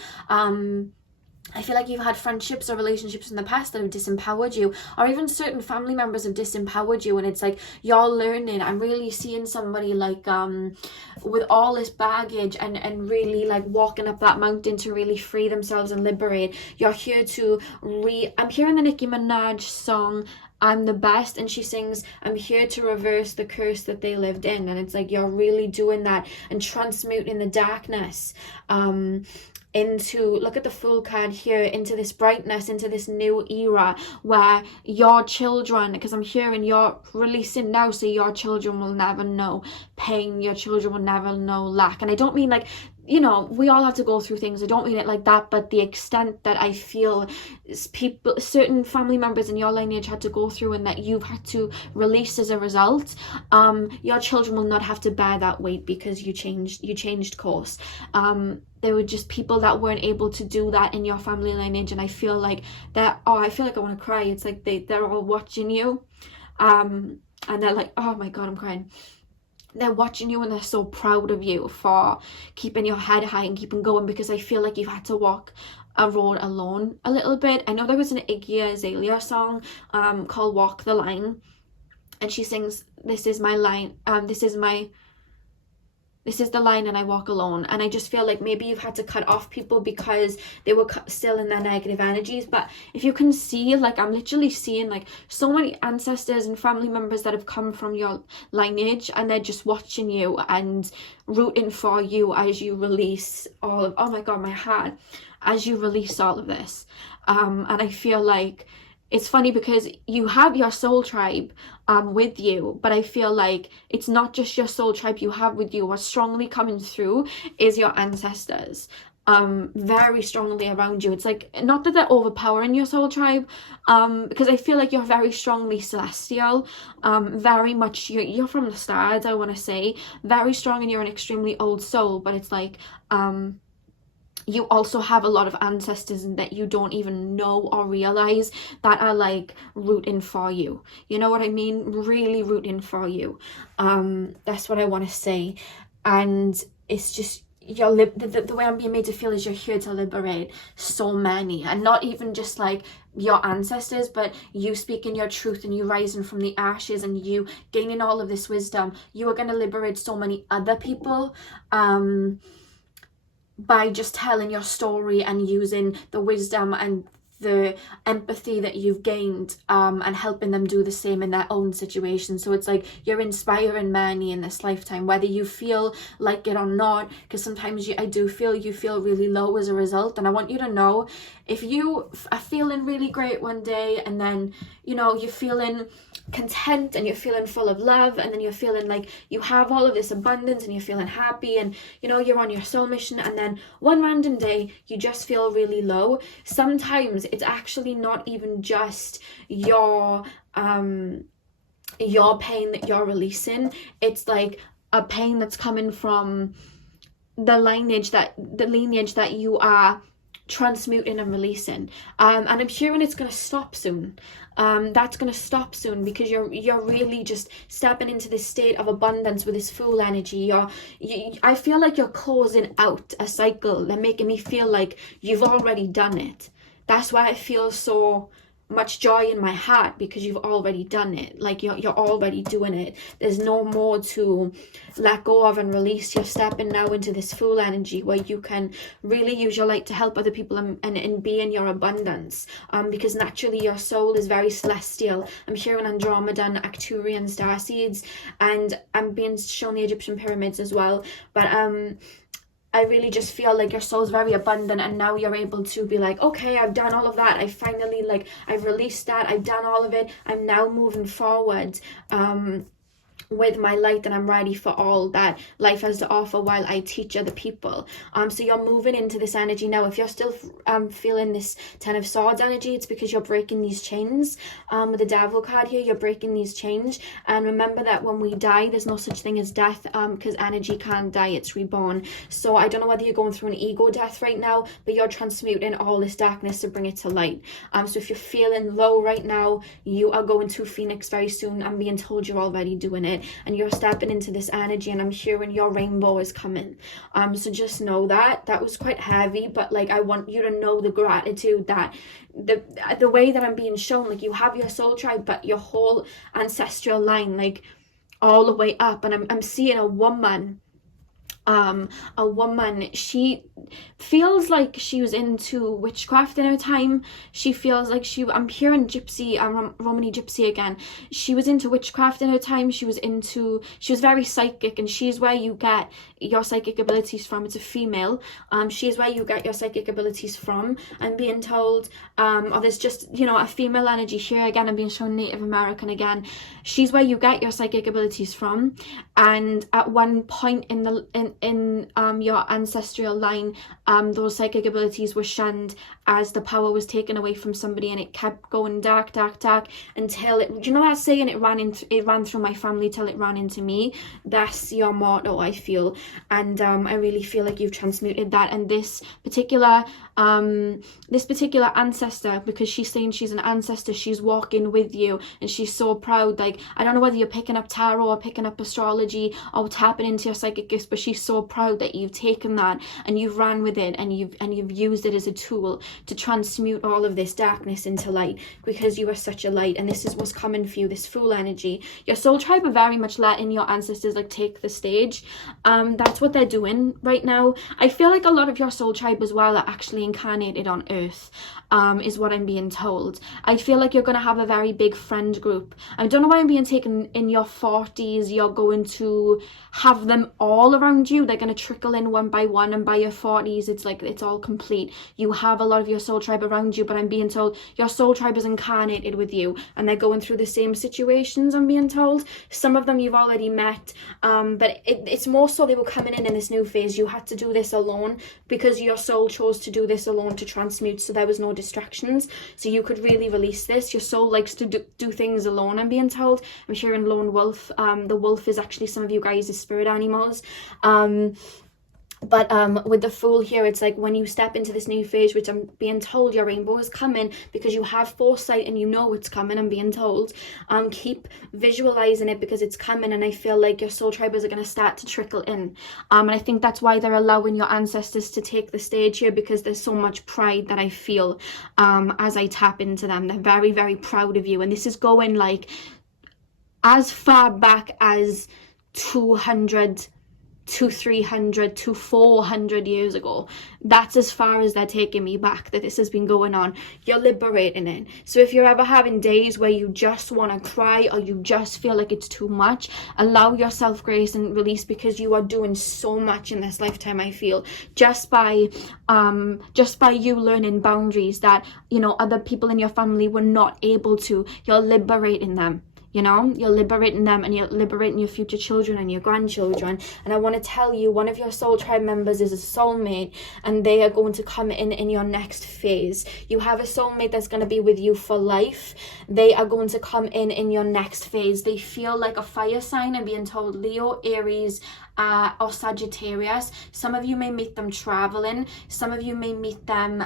I feel like you've had friendships or relationships in the past that have disempowered you, or even certain family members have disempowered you, and it's like you're learning. I'm really seeing somebody like with all this baggage and really like walking up that mountain to really free themselves and liberate. You're here to I'm hearing the Nicki Minaj song I'm the Best, and she sings, I'm here to reverse the curse that they lived in. And it's like you're really doing that and transmuting the darkness into, look at the Fool card here, into this brightness, into this new era where your children, because I'm hearing you're releasing now, so your children will never know pain, your children will never know lack. And I don't mean like, you know, we all have to go through things. I don't mean it like that, but the extent that I feel people, certain family members in your lineage had to go through and that you've had to release as a result, your children will not have to bear that weight because you changed course. There were just people that weren't able to do that in your family lineage, and I feel like that, I feel like I want to cry. It's like they're all watching you, and they're like, oh my god, I'm crying. They're watching you and they're so proud of you for keeping your head high and keeping going, because I feel like you've had to walk a road alone a little bit. I know there was an Iggy Azalea song called Walk the Line, and she sings, this is my line, this is the line and I walk alone. And I just feel like maybe you've had to cut off people because they were still in their negative energies. But if you can see, like, I'm literally seeing like so many ancestors and family members that have come from your lineage, and they're just watching you and rooting for you as you release all of, oh my god, my heart, as you release all of this. And I feel like it's funny because you have your soul tribe with you, but I feel like it's not just your soul tribe you have with you. What's strongly coming through is your ancestors, very strongly around you. It's like, not that they're overpowering your soul tribe, because I feel like you're very strongly celestial, very much, you're from the stars, I want to say, very strong, and you're an extremely old soul, but it's like, you also have a lot of ancestors that you don't even know or realize that are like rooting for you. You know what I mean? Really rooting for you. That's what I want to say. And it's just, the way I'm being made to feel is you're here to liberate so many, and not even just like your ancestors, but you speaking your truth and you rising from the ashes and you gaining all of this wisdom. You are going to liberate so many other people, by just telling your story and using the wisdom and the empathy that you've gained, and helping them do the same in their own situation. So it's like you're inspiring many in this lifetime, whether you feel like it or not, because sometimes I do feel you feel really low as a result. And I want you to know, if you are feeling really great one day, and then, you know, you're feeling content and you're feeling full of love, and then you're feeling like you have all of this abundance and you're feeling happy, and you know you're on your soul mission, and then one random day you just feel really low. Sometimes it's actually not even just your pain that you're releasing. It's like a pain that's coming from the lineage that you are transmuting and releasing, and I'm hearing it's going to stop soon. That's going to stop soon, because you're really just stepping into this state of abundance with this Fool energy. I feel like you're closing out a cycle. They're making me feel like you've already done it. that's why I feel so much joy in my heart, because you've already done it. Like you're already doing it. There's no more to let go of and release. You're stepping now into this full energy where you can really use your light to help other people and be in your abundance, because naturally your soul is very celestial. I'm hearing Andromeda and Arcturian starseeds, and I'm being shown the Egyptian pyramids as well. But I really just feel like your soul's very abundant, and now you're able to be like, okay, I've done all of that. I finally, like, I've released that. I've done all of it. I'm now moving forward with my light, and I'm ready for all that life has to offer while I teach other people. So you're moving into this energy now. If you're still feeling this Ten of Swords energy, it's because you're breaking these chains. With the Devil card here, you're breaking these chains. And remember that when we die, there's no such thing as death, because energy can't die, it's reborn. So I don't know whether you're going through an ego death right now, but you're transmuting all this darkness to bring it to light. So if you're feeling low right now, you are going to Phoenix very soon. I'm being told you're already doing it, and you're stepping into this energy, and I'm hearing your rainbow is coming. So just know that was quite heavy, but like I want you to know the gratitude that the way that I'm being shown, like you have your soul tribe, but your whole ancestral line, like all the way up. And I'm seeing a woman, she feels like she was into witchcraft in her time. She feels like I'm hearing gypsy, Romany gypsy again. She was into witchcraft in her time. She was very psychic, and she's where you get your psychic abilities from. It's a female. She's where you get your psychic abilities from. I'm being told, or there's just, a female energy here again. I'm being shown Native American again. She's where you get your psychic abilities from. And at one point in your ancestral line, those psychic abilities were shunned as the power was taken away from somebody, and it kept going dark until it, that saying, it ran through my family till it ran into me. That's your motto, I feel. And I really feel like you've transmuted that. And this particular ancestor, because she's saying she's an ancestor, she's walking with you, and she's so proud. Like, I don't know whether you're picking up tarot or picking up astrology or tapping into your psychic gifts, but she's so proud that you've taken that and you've ran with it, and you've used it as a tool to transmute all of this darkness into light, because you are such a light. And this is what's coming for you, this full energy. Your soul tribe are very much letting your ancestors like take the stage. That's what they're doing right now. I feel like a lot of your soul tribe as well are actually incarnated on Earth, is what I'm being told. I feel like you're going to have a very big friend group. I don't know why I'm being taken in your 40s. You're going to have them all around you. They're going to trickle in one by one, and by your 40s, it's like it's all complete. You have a lot of your soul tribe around you, but I'm being told your soul tribe is incarnated with you, and they're going through the same situations, I'm being told. Some of them you've already met, but it's more so they were coming in this new phase. You had to do this alone, because your soul chose to do this alone to transmute, so there was no distractions, so you could really release this. Your soul likes to do things alone, I'm being told. I'm hearing lone wolf. The wolf is actually some of you guys' spirit animals. But with the Fool here, it's like when you step into this new phase, which I'm being told your rainbow is coming, because you have foresight and you know it's coming, I'm being told. Keep visualizing it, because it's coming, and I feel like your soul tribers are going to start to trickle in. And I think that's why they're allowing your ancestors to take the stage here, because there's so much pride that I feel as I tap into them. They're very, very proud of you. And this is going like as far back as 200 to 300 to 400 years ago. That's as far as they're taking me back, that this has been going on. You're liberating it. So if you're ever having days where you just want to cry, or you just feel like it's too much, allow yourself grace and release, because you are doing so much in this lifetime, I feel, just by you learning boundaries that other people in your family were not able to. You're liberating them. You're liberating them, and you're liberating your future children and your grandchildren. And I want to tell you, one of your soul tribe members is a soulmate, and they are going to come in your next phase. You have a soulmate that's going to be with you for life. They are going to come in your next phase. They feel like a fire sign. I'm being told Leo, Aries, or Sagittarius. Some of you may meet them traveling. Some of you may meet them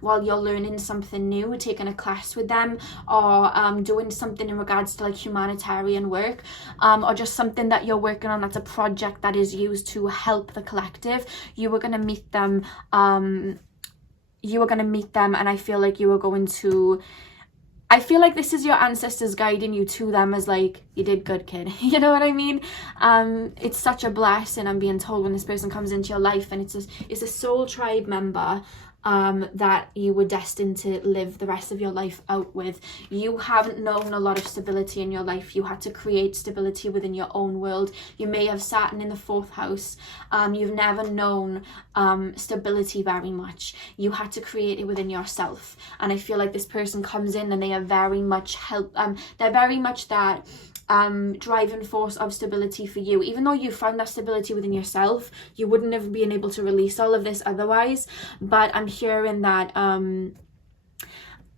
while you're learning something new, taking a class with them, or doing something in regards to like humanitarian work, or just something that you're working on that's a project that is used to help the collective. You are going to meet them you are going to meet them, and I feel like you are going to, I feel like this is your ancestors guiding you to them as like, you did good, kid. You know what I mean? It's such a blessing, I'm being told, when this person comes into your life, and it's a soul tribe member that you were destined to live the rest of your life out with. You haven't known a lot of stability in your life. You had to create stability within your own world. You may have Saturn in the 4th house. You've never known stability very much. You had to create it within yourself. And I feel like this person comes in and they are very much they're very much that driving force of stability for you. Even though you found that stability within yourself, you wouldn't have been able to release all of this otherwise. But I'm hearing that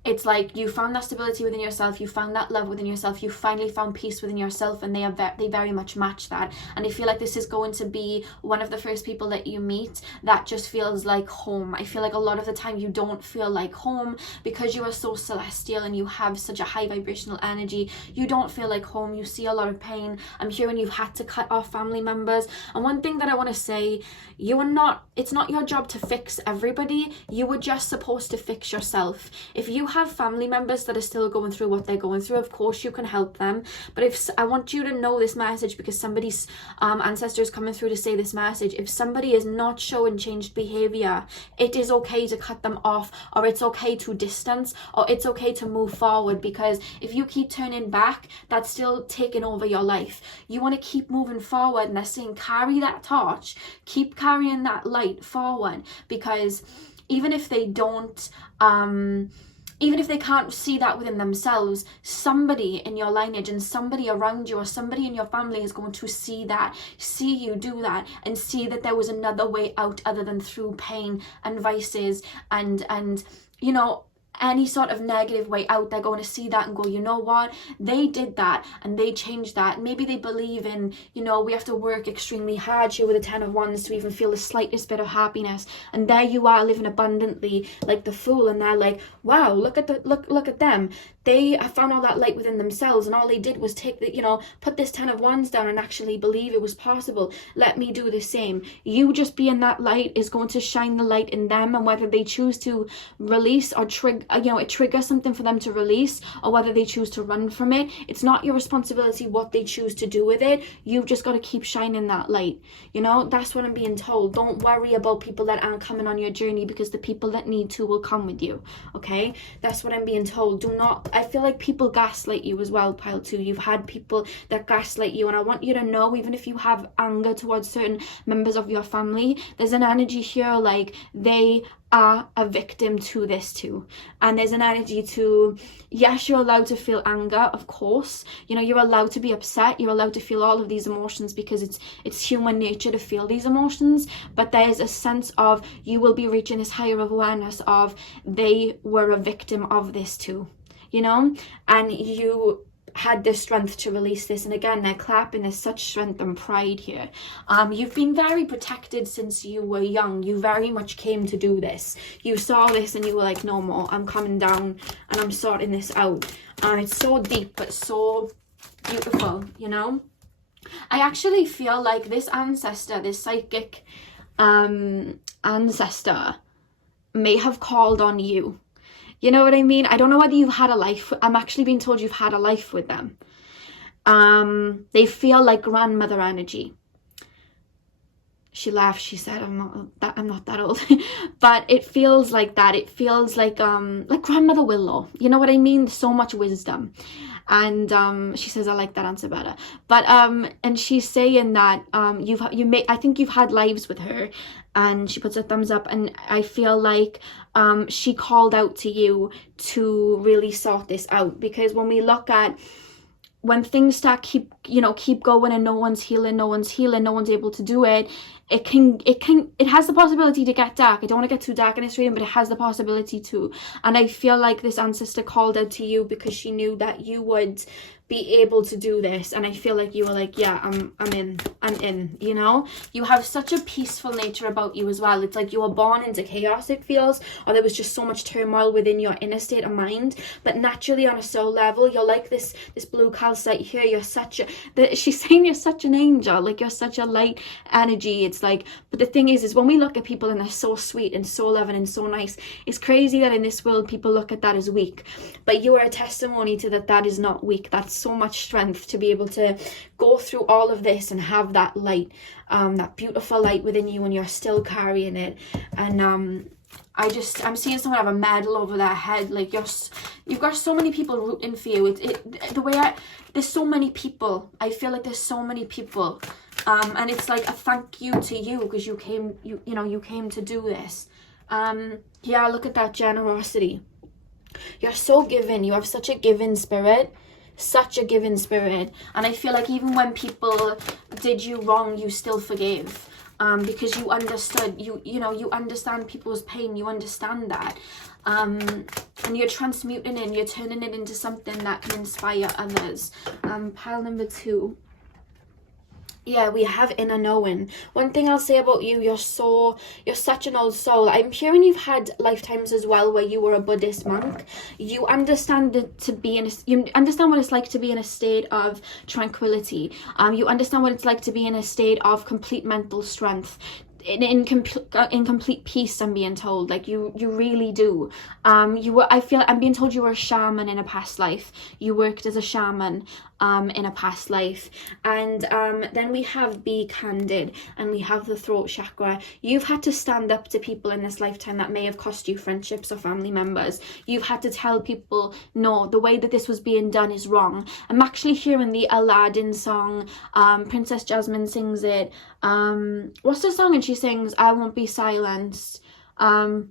it's like you found that stability within yourself, you found that love within yourself, you finally found peace within yourself, and they very much match that. And I feel like this is going to be one of the first people that you meet that just feels like home. I feel like a lot of the time you don't feel like home because you are so celestial and you have such a high vibrational energy. You don't feel like home. You see a lot of pain. I'm hearing you've had to cut off family members. And one thing that I want to say, it's not your job to fix everybody. You were just supposed to fix yourself. If you have family members that are still going through what they're going through, of course you can help them. But if I want you to know this message, because somebody's ancestor is coming through to say this message, if somebody is not showing changed behavior, it is okay to cut them off, or it's okay to distance, or it's okay to move forward. Because if you keep turning back, that's still taking over your life. You want to keep moving forward, and they're saying carry that torch, keep carrying that light forward, because even if they don't even if they can't see that within themselves, somebody in your lineage and somebody around you or somebody in your family is going to see that, see you do that, and see that there was another way out other than through pain and vices and you know, any sort of negative way out. They're going to see that and go, you know what, they did that and they changed that. Maybe they believe in, you know, we have to work extremely hard here with the 10 of Wands to even feel the slightest bit of happiness, and there you are living abundantly like the Fool, and they're like, wow, look at them, they found all that light within themselves, and all they did was take the, you know, put this 10 of Wands down and actually believe it was possible. Let me do the same. You just being that light is going to shine the light in them, and whether they choose to release or it triggers something for them to release, or whether they choose to run from it, it's not your responsibility what they choose to do with it. You've just got to keep shining that light. You know, that's what I'm being told. Don't worry about people that aren't coming on your journey, because the people that need to will come with you. Okay, that's what I'm being told. Do not, I feel like people gaslight you as well, pile 2. You've had people that gaslight you, and I want you to know, even if you have anger towards certain members of your family, there's an energy here like they are a victim to this too. And there's an energy to, yes, you're allowed to feel anger, of course, you know, you're allowed to be upset, you're allowed to feel all of these emotions, because it's human nature to feel these emotions. But there's a sense of, you will be reaching this higher awareness of, they were a victim of this too, you know, and you had the strength to release this. And again, they're clapping, there's such strength and pride here. You've been very protected since you were young. You very much came to do this. You saw this and you were like, no more, I'm coming down and I'm sorting this out. And it's so deep but so beautiful, you know. I actually feel like this ancestor, this psychic ancestor, may have called on you. You know what I mean? I don't know whether you've had a life. I'm actually being told you've had a life with them. They feel like grandmother energy. She laughed. She said, "I'm not that old," but it feels like that. It feels like grandmother Willow. You know what I mean? So much wisdom. And she says, I like that answer better. But and she's saying that I think you've had lives with her. And she puts a thumbs up, and I feel like she called out to you to really sort this out. Because when we look at, when things start keep going and no one's healing, no one's able to do it, it has the possibility to get dark. I don't want to get too dark in this reading, but it has the possibility to. And I feel like this ancestor called out to you because she knew that you would be able to do this. And I feel like you were like, yeah, I'm in, you know. You have such a peaceful nature about you as well. It's like you were born into chaos, it feels, or there was just so much turmoil within your inner state of mind. But naturally, on a soul level, you're like this blue calcite here. You're such a, she's saying you're such an angel, like you're such a light energy. It's like, but the thing is when we look at people and they're so sweet and so loving and so nice, it's crazy that in this world people look at that as weak. But you are a testimony to that is not weak. That's so much strength to be able to go through all of this and have that light, that beautiful light within you, and you're still carrying it. And I'm seeing someone have a medal over their head. Like you've got so many people rooting for you. There's so many people. I feel like there's so many people, and it's like a thank you to you, because you came to do this. Yeah, look at that generosity. You're so giving. You have such a giving spirit. Such a giving spirit. And I feel like even when people did you wrong, you still forgave. Because you understood, you understand people's pain, you understand that, and you're transmuting it, and you're turning it into something that can inspire others. Pile number 2. Yeah, we have inner knowing. One thing I'll say about you, you're such an old soul. I'm hearing you've had lifetimes as well where you were a Buddhist monk. You understand you understand what it's like to be in a state of tranquility. You understand what it's like to be in a state of complete mental strength. In complete peace, I'm being told. Like you really do. I'm being told you were a shaman in a past life. You worked as a shaman in a past life. And then we have be candid, and we have the throat chakra. You've had to stand up to people in this lifetime that may have cost you friendships or family members. You've had to tell people, no, the way that this was being done is wrong. I'm actually hearing the Aladdin song. Princess Jasmine sings it. What's the song? And she sings, I won't be silenced. I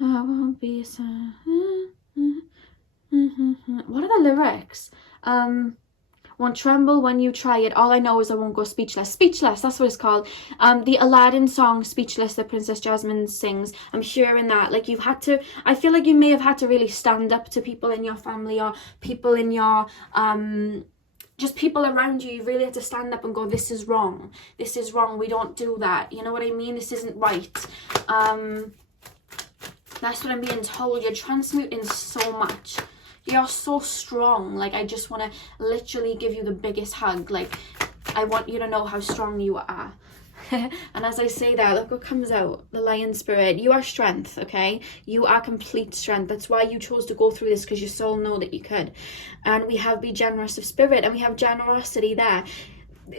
won't be silenced. What are the lyrics? Won't tremble when you try it. All I know is I won't go speechless. Speechless, that's what it's called. The Aladdin song, Speechless, that Princess Jasmine sings. I'm hearing that. Like you've had to, I feel like you may have had to really stand up to people in your family, or people in your, just people around you. You really had to stand up and go, this is wrong. This is wrong. We don't do that. You know what I mean? This isn't right. That's what I'm being told. You're transmuting so much. You're so strong. Like, I just want to literally give you the biggest hug. Like, I want you to know how strong you are. And as I say that, look what comes out. The lion spirit. You are strength, okay? You are complete strength. That's why you chose to go through this, because your soul know that you could. And we have be generous of spirit, and we have generosity there.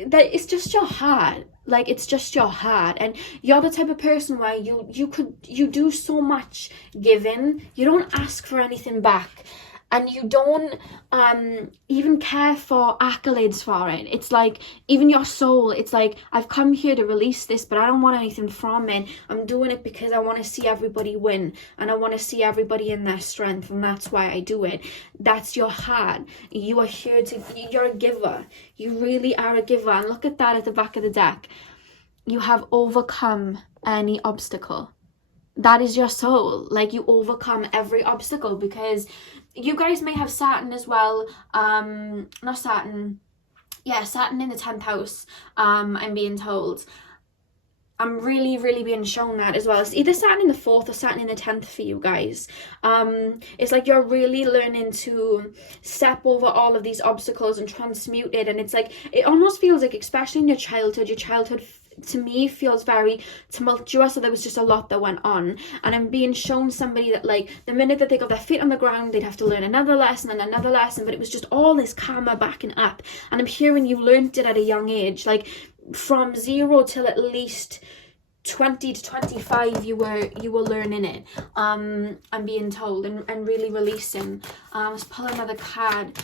That it's just your heart. Like, it's just your heart. And you're the type of person where you do so much giving. You don't ask for anything back. And you don't even care for accolades for it. It's like, even your soul, it's like, I've come here to release this, but I don't want anything from it. I'm doing it because I want to see everybody win, and I want to see everybody in their strength, and that's why I do it. That's your heart. You are here you're a giver. You really are a giver. And look at that at the back of the deck. You have overcome any obstacle. That is your soul. Like, you overcome every obstacle, because you guys may have Saturn as well. Not Saturn. Yeah, Saturn in the 10th house, I'm being told. I'm really, really being shown that as well. It's either Saturn in the 4th or Saturn in the 10th for you guys. It's like you're really learning to step over all of these obstacles and transmute it. And it's like, it almost feels like, especially in your childhood to me feels very tumultuous. So there was just a lot that went on, and I'm being shown somebody that, like, the minute that they got their feet on the ground, they'd have to learn another lesson and another lesson, but it was just all this karma backing up. And I'm hearing you learned it at a young age, like from 0 till at least 20 to 25 you were learning it. I'm being told, and really releasing. Let's pull another card.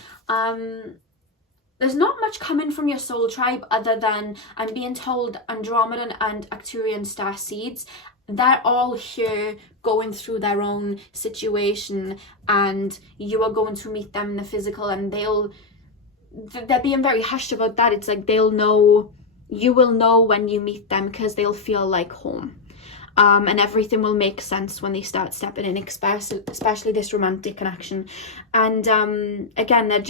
There's not much coming from your soul tribe, other than, I'm being told, Andromedan and Arcturian Starseeds. They're all here going through their own situation, and you are going to meet them in the physical, and they're being very hushed about that. It's like, you will know when you meet them, because they'll feel like home. And everything will make sense when they start stepping in, especially this romantic connection. And again, they're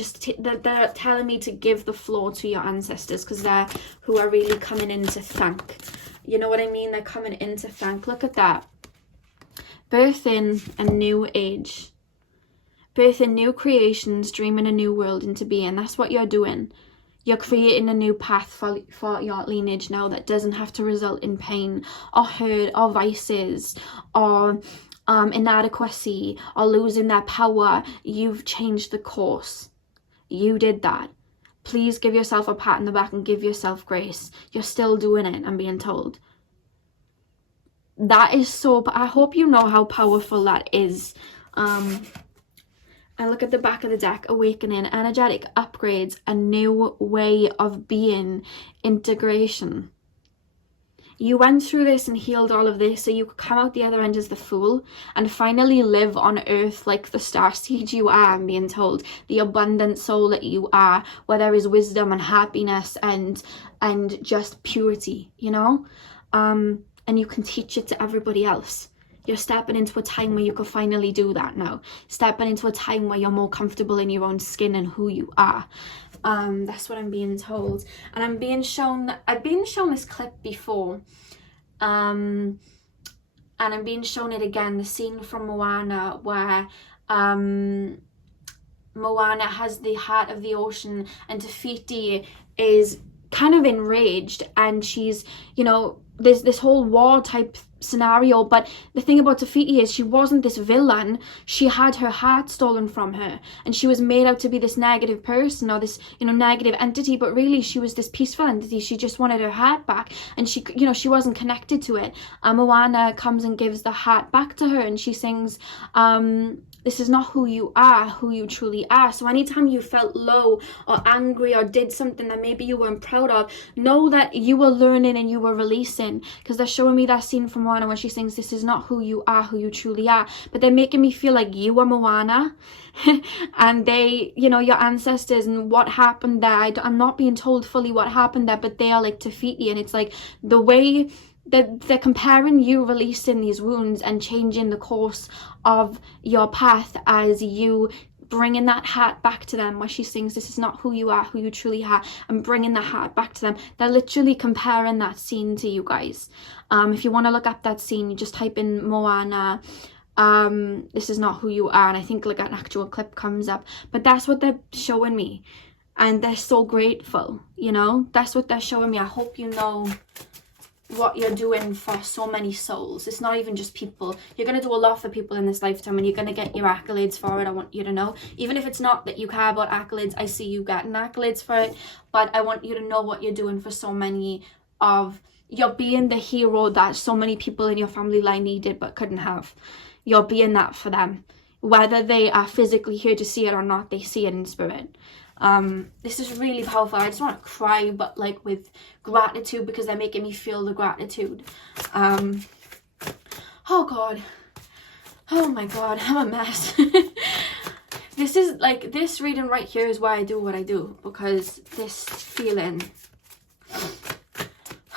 telling me to give the floor to your ancestors, because they're who are really coming in to thank. You know what I mean? They're coming in to thank. Look at that. Birthing a new age. birthing new creations, dreaming a new world into being. That's what you're doing. You're creating a new path for your lineage now that doesn't have to result in pain or hurt or vices or inadequacy or losing their power. You've changed the course. You did that. Please give yourself a pat on the back and give yourself grace. You're still doing it, I'm being told. That is so, I hope you know how powerful that is. I look at the back of the deck, awakening, energetic upgrades, a new way of being, integration. You went through this and healed all of this so you could come out the other end as the Fool and finally live on earth like the starseed you are, I'm being told. The abundant soul that you are, where there is wisdom and happiness and just purity, you know? And you can teach it to everybody else. You're stepping into a time where you can finally do that now. Stepping into a time where you're more comfortable in your own skin and who you are. That's what I'm being told. And I've been shown this clip before. And I'm being shown it again, the scene from Moana where Moana has the heart of the ocean and Te Fiti is kind of enraged and she's, you know, there's this whole war type scenario, but the thing about Te Fiti is she wasn't this villain. She had her heart stolen from her and she was made out to be this negative person or this, you know, negative entity, but really she was this peaceful entity. She just wanted her heart back and she, you know, she wasn't connected to it. Moana comes and gives the heart back to her and she sings, this is not who you are, who you truly are. So anytime you felt low or angry or did something that maybe you weren't proud of, know that you were learning and you were releasing, because they're showing me that scene from Moana when she sings, this is not who you are, who you truly are. But they're making me feel like you are Moana and they, you know, your ancestors and what happened there. I'm not being told fully what happened there, but they are like Te Fiti, and it's like the way they're comparing you releasing these wounds and changing the course of your path as you bringing that heart back to them, where she sings this is not who you are, who you truly are, and bringing the heart back to them. They're literally comparing that scene to you guys. If you want to look up that scene, you just type in Moana, this is not who you are, and I think like an actual clip comes up. But that's what they're showing me and they're so grateful, you know. That's what they're showing me. I hope you know what you're doing for so many souls. It's not even just people. You're going to do a lot for people in this lifetime and you're going to get your accolades for it. I want you to know, even if it's not that you care about accolades, I see you getting accolades for it, but I want you to know what you're doing for so many of, you're being the hero that so many people in your family line needed but couldn't have. You're being that for them, whether they are physically here to see it or not. They see it in spirit. This is really powerful. I just want to cry, but like with gratitude, because they're making me feel the gratitude. Oh God, oh my God, I'm a mess. This is like, this reading right here is why I do what I do, because this feeling.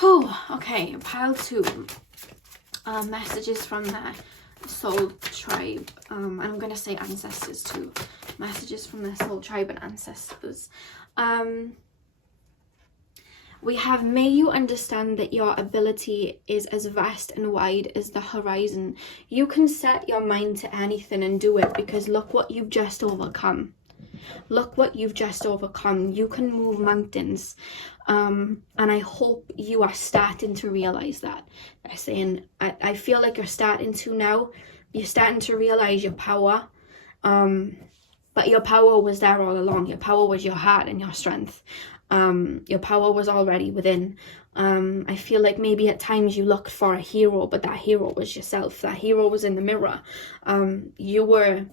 Oh, okay, pile 2. Messages from the soul tribe, and I'm gonna say ancestors too. Messages from the soul tribe and ancestors. We have, may you understand that your ability is as vast and wide as the horizon. You can set your mind to anything and do it, because look what you've just overcome. Look what you've just overcome. You can move mountains. And I hope you are starting to realize that. They're saying, I feel like you're starting to now. You're starting to realize your power. But your power was there all along. Your power was your heart and your strength. Your power was already within. I feel like maybe at times you looked for a hero, but that hero was yourself. That hero was in the mirror. You were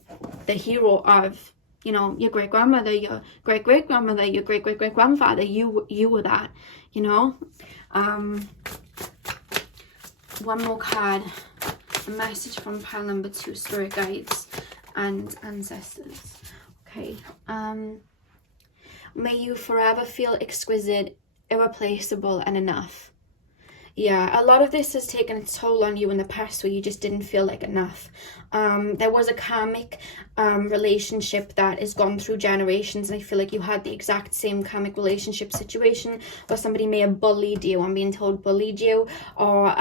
the hero of, you know, your great-grandmother, your great-great-grandmother, your great-great-great-grandfather. You were that, you know. One more card. A message from pile number 2, spirit guides and ancestors. Okay. May you forever feel exquisite, irreplaceable, and enough. Yeah, a lot of this has taken its toll on you in the past where you just didn't feel like enough. There was a karmic relationship that has gone through generations, and I feel like you had the exact same karmic relationship situation where somebody may have bullied you, I'm being told bullied you, or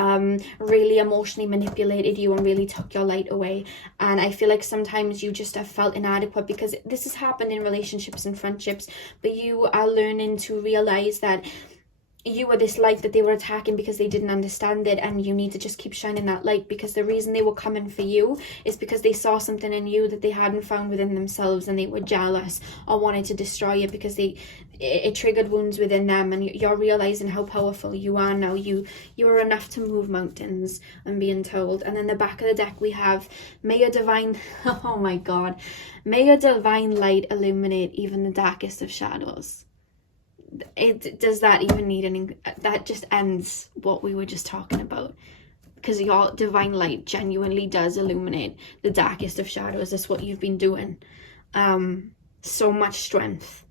really emotionally manipulated you and really took your light away. And I feel like sometimes you just have felt inadequate, because this has happened in relationships and friendships, but you are learning to realize that you were this light that they were attacking because they didn't understand it, and you need to just keep shining that light, because the reason they were coming for you is because they saw something in you that they hadn't found within themselves, and they were jealous or wanted to destroy you because it triggered wounds within them. And you're realizing how powerful you are now. You are enough to move mountains, I'm being told. And then the back of the deck we have, may your divine oh my god, may your divine light illuminate even the darkest of shadows. Does that even need any? That just ends what we were just talking about, because your divine light genuinely does illuminate the darkest of shadows. That's what you've been doing. So much strength.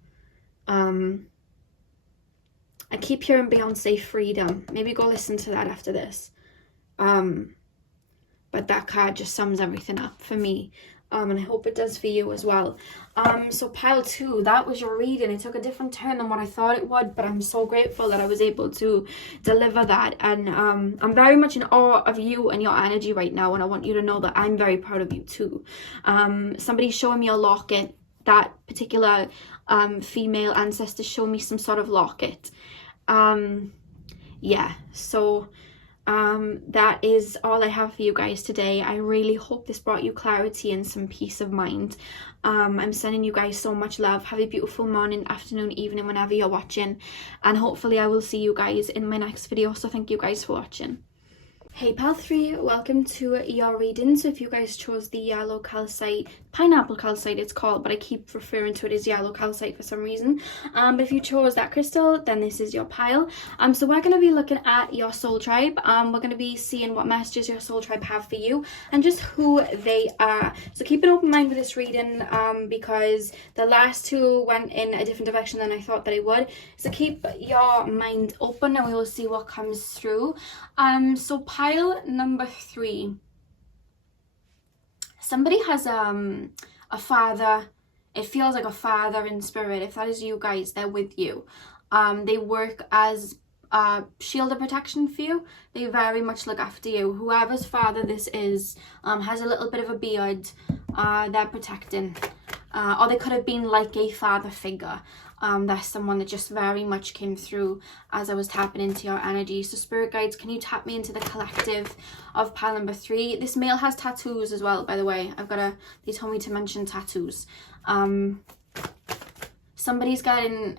I keep hearing Beyonce Freedom. Maybe go listen to that after this. But that card just sums everything up for me. And I hope it does for you as well. So pile 2, that was your reading. It took a different turn than what I thought it would, but I'm so grateful that I was able to deliver that. And I'm very much in awe of you and your energy right now, and I want you to know that I'm very proud of you too. Somebody's showing me a locket. That particular female ancestor showed me some sort of locket. Yeah, so that is all I have for you guys today. I really hope this brought you clarity and some peace of mind. I'm sending you guys so much love. Have a beautiful morning, afternoon, evening, whenever you're watching, and hopefully I will see you guys in my next video. So thank you guys for watching. Hey pile 3, welcome to your reading. So if you guys chose the yellow calcite, pineapple calcite it's called, but I keep referring to it as yellow calcite for some reason. But if you chose that crystal, then this is your pile. So we're going to be looking at your soul tribe. We're going to be seeing what messages your soul tribe have for you and just who they are. So keep an open mind with this reading, because the last 2 went in a different direction than I thought that it would. So keep your mind open and we will see what comes through. So pile number 3. Somebody has a father. It feels like a father in spirit. If that is you guys, they're with you. They work as a shield of protection for you. They very much look after you. Whoever's father this is has a little bit of a beard. They're protecting. Or they could have been like a father figure. That's someone that just very much came through as I was tapping into your energy. So spirit guides, can you tap me into the collective of pile number 3? This male has tattoos as well, by the way. They told me to mention tattoos. Somebody's getting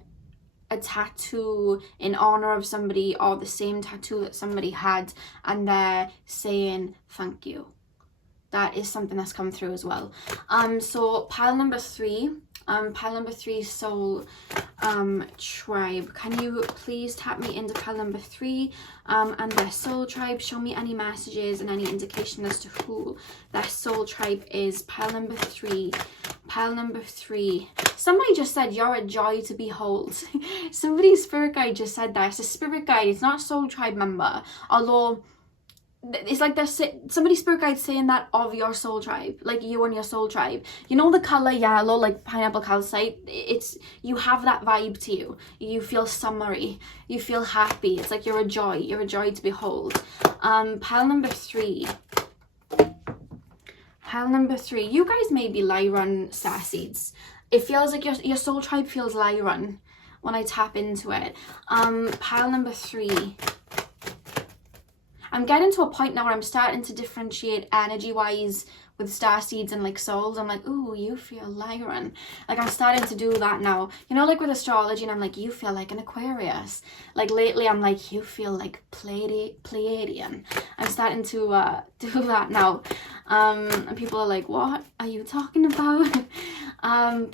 a tattoo in honor of somebody, or the same tattoo that somebody had, and they're saying thank you. That is something that's come through as well. So pile number 3. Pile number 3 soul tribe, can you please tap me into pile number 3 and their soul tribe? Show me any messages and any indication as to who their soul tribe is. Pile number 3. Pile number 3. Somebody just said you're a joy to behold. Somebody's spirit guide just said that. It's a spirit guide, it's not a soul tribe member, although it's like there's somebody's spirit guide saying that of your soul tribe, like you and your soul tribe. You know the color yellow, like pineapple calcite? You have that vibe to you. You feel summery, you feel happy. It's like you're a joy to behold. Pile number 3. Pile number 3. You guys may be Lyran Starseeds. It feels like your soul tribe feels Lyran when I tap into it. Pile number 3. I'm getting to a point now where I'm starting to differentiate energy-wise with starseeds and like souls. I'm like, ooh, you feel Lyran. Like I'm starting to do that now. You know, like with astrology, and I'm like, you feel like an Aquarius. Like lately, I'm like, you feel like Pleiadian. I'm starting to do that now. And people are like, what are you talking about? Pile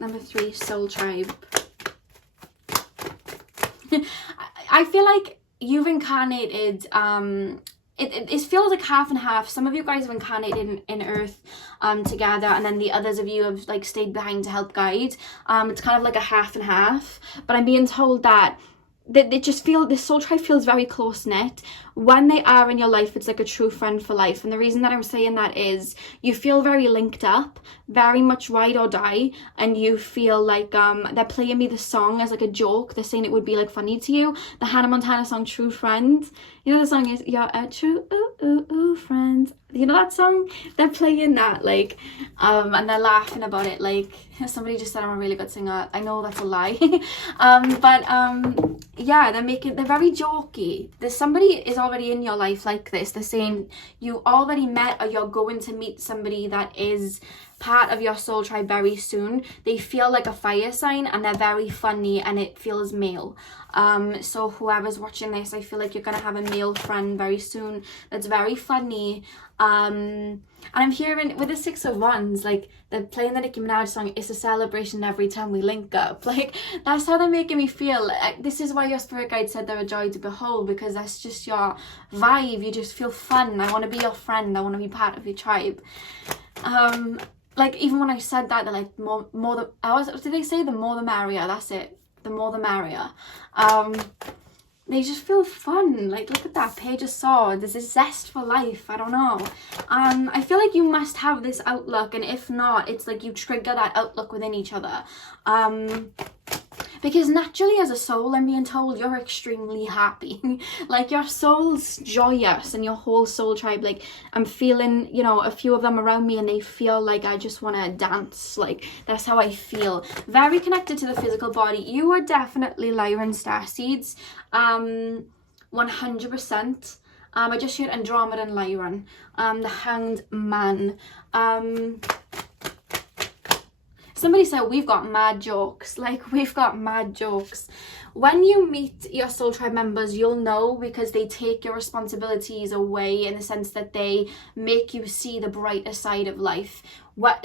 number 3, soul tribe. I feel like you've incarnated, it feels like half and half. Some of you guys have incarnated in Earth together, and then the others of you have like stayed behind to help guide. It's kind of like a half and half, but I'm being told that they just feel, this soul tribe feels very close knit. When they are in your life, it's like a true friend for life. And the reason that I'm saying that is you feel very linked up, very much ride or die, and you feel like they're playing me the song as like a joke. They're saying it would be like funny to you. The Hannah Montana song True Friend, you know, the song is You're a True Friend, you know that song? They're playing that, like, and they're laughing about it. Like, somebody just said I'm a really good singer. I know that's a lie. Yeah, they're very jokey. There's somebody is already in your life like this. They're saying you already met, or you're going to meet somebody that is part of your soul tribe very soon. They feel like a fire sign, and they're very funny, and it feels male. So whoever's watching this, I feel like you're gonna have a male friend very soon that's very funny. And I'm hearing with the 6 of Wands, like, they're playing the Nicki Minaj song, It's a Celebration Every Time We Link Up. Like, that's how they're making me feel. This is why your spirit guide said they're a joy to behold, because that's just your vibe. You just feel fun. I want to be your friend. I want to be part of your tribe. Like, even when I said that, they're like, what did they say? The more the merrier. That's it. The more the merrier. They just feel fun. Like, look at that Page of Swords. There's this zest for life. I don't know. I feel like you must have this outlook, and if not, it's like you trigger that outlook within each other. Because naturally, as a soul, I'm being told you're extremely happy. Like, your soul's joyous, and your whole soul tribe, like, I'm feeling, you know, a few of them around me, and they feel like I just want to dance. Like, that's how I feel. Very connected to the physical body. You are definitely Lyran Starseeds. 100%. I just heard Andromeda and Lyran. The Hanged Man. Somebody said we've got mad jokes. Like, we've got mad jokes. When you meet your soul tribe members, you'll know, because they take your responsibilities away, in the sense that they make you see the brighter side of life.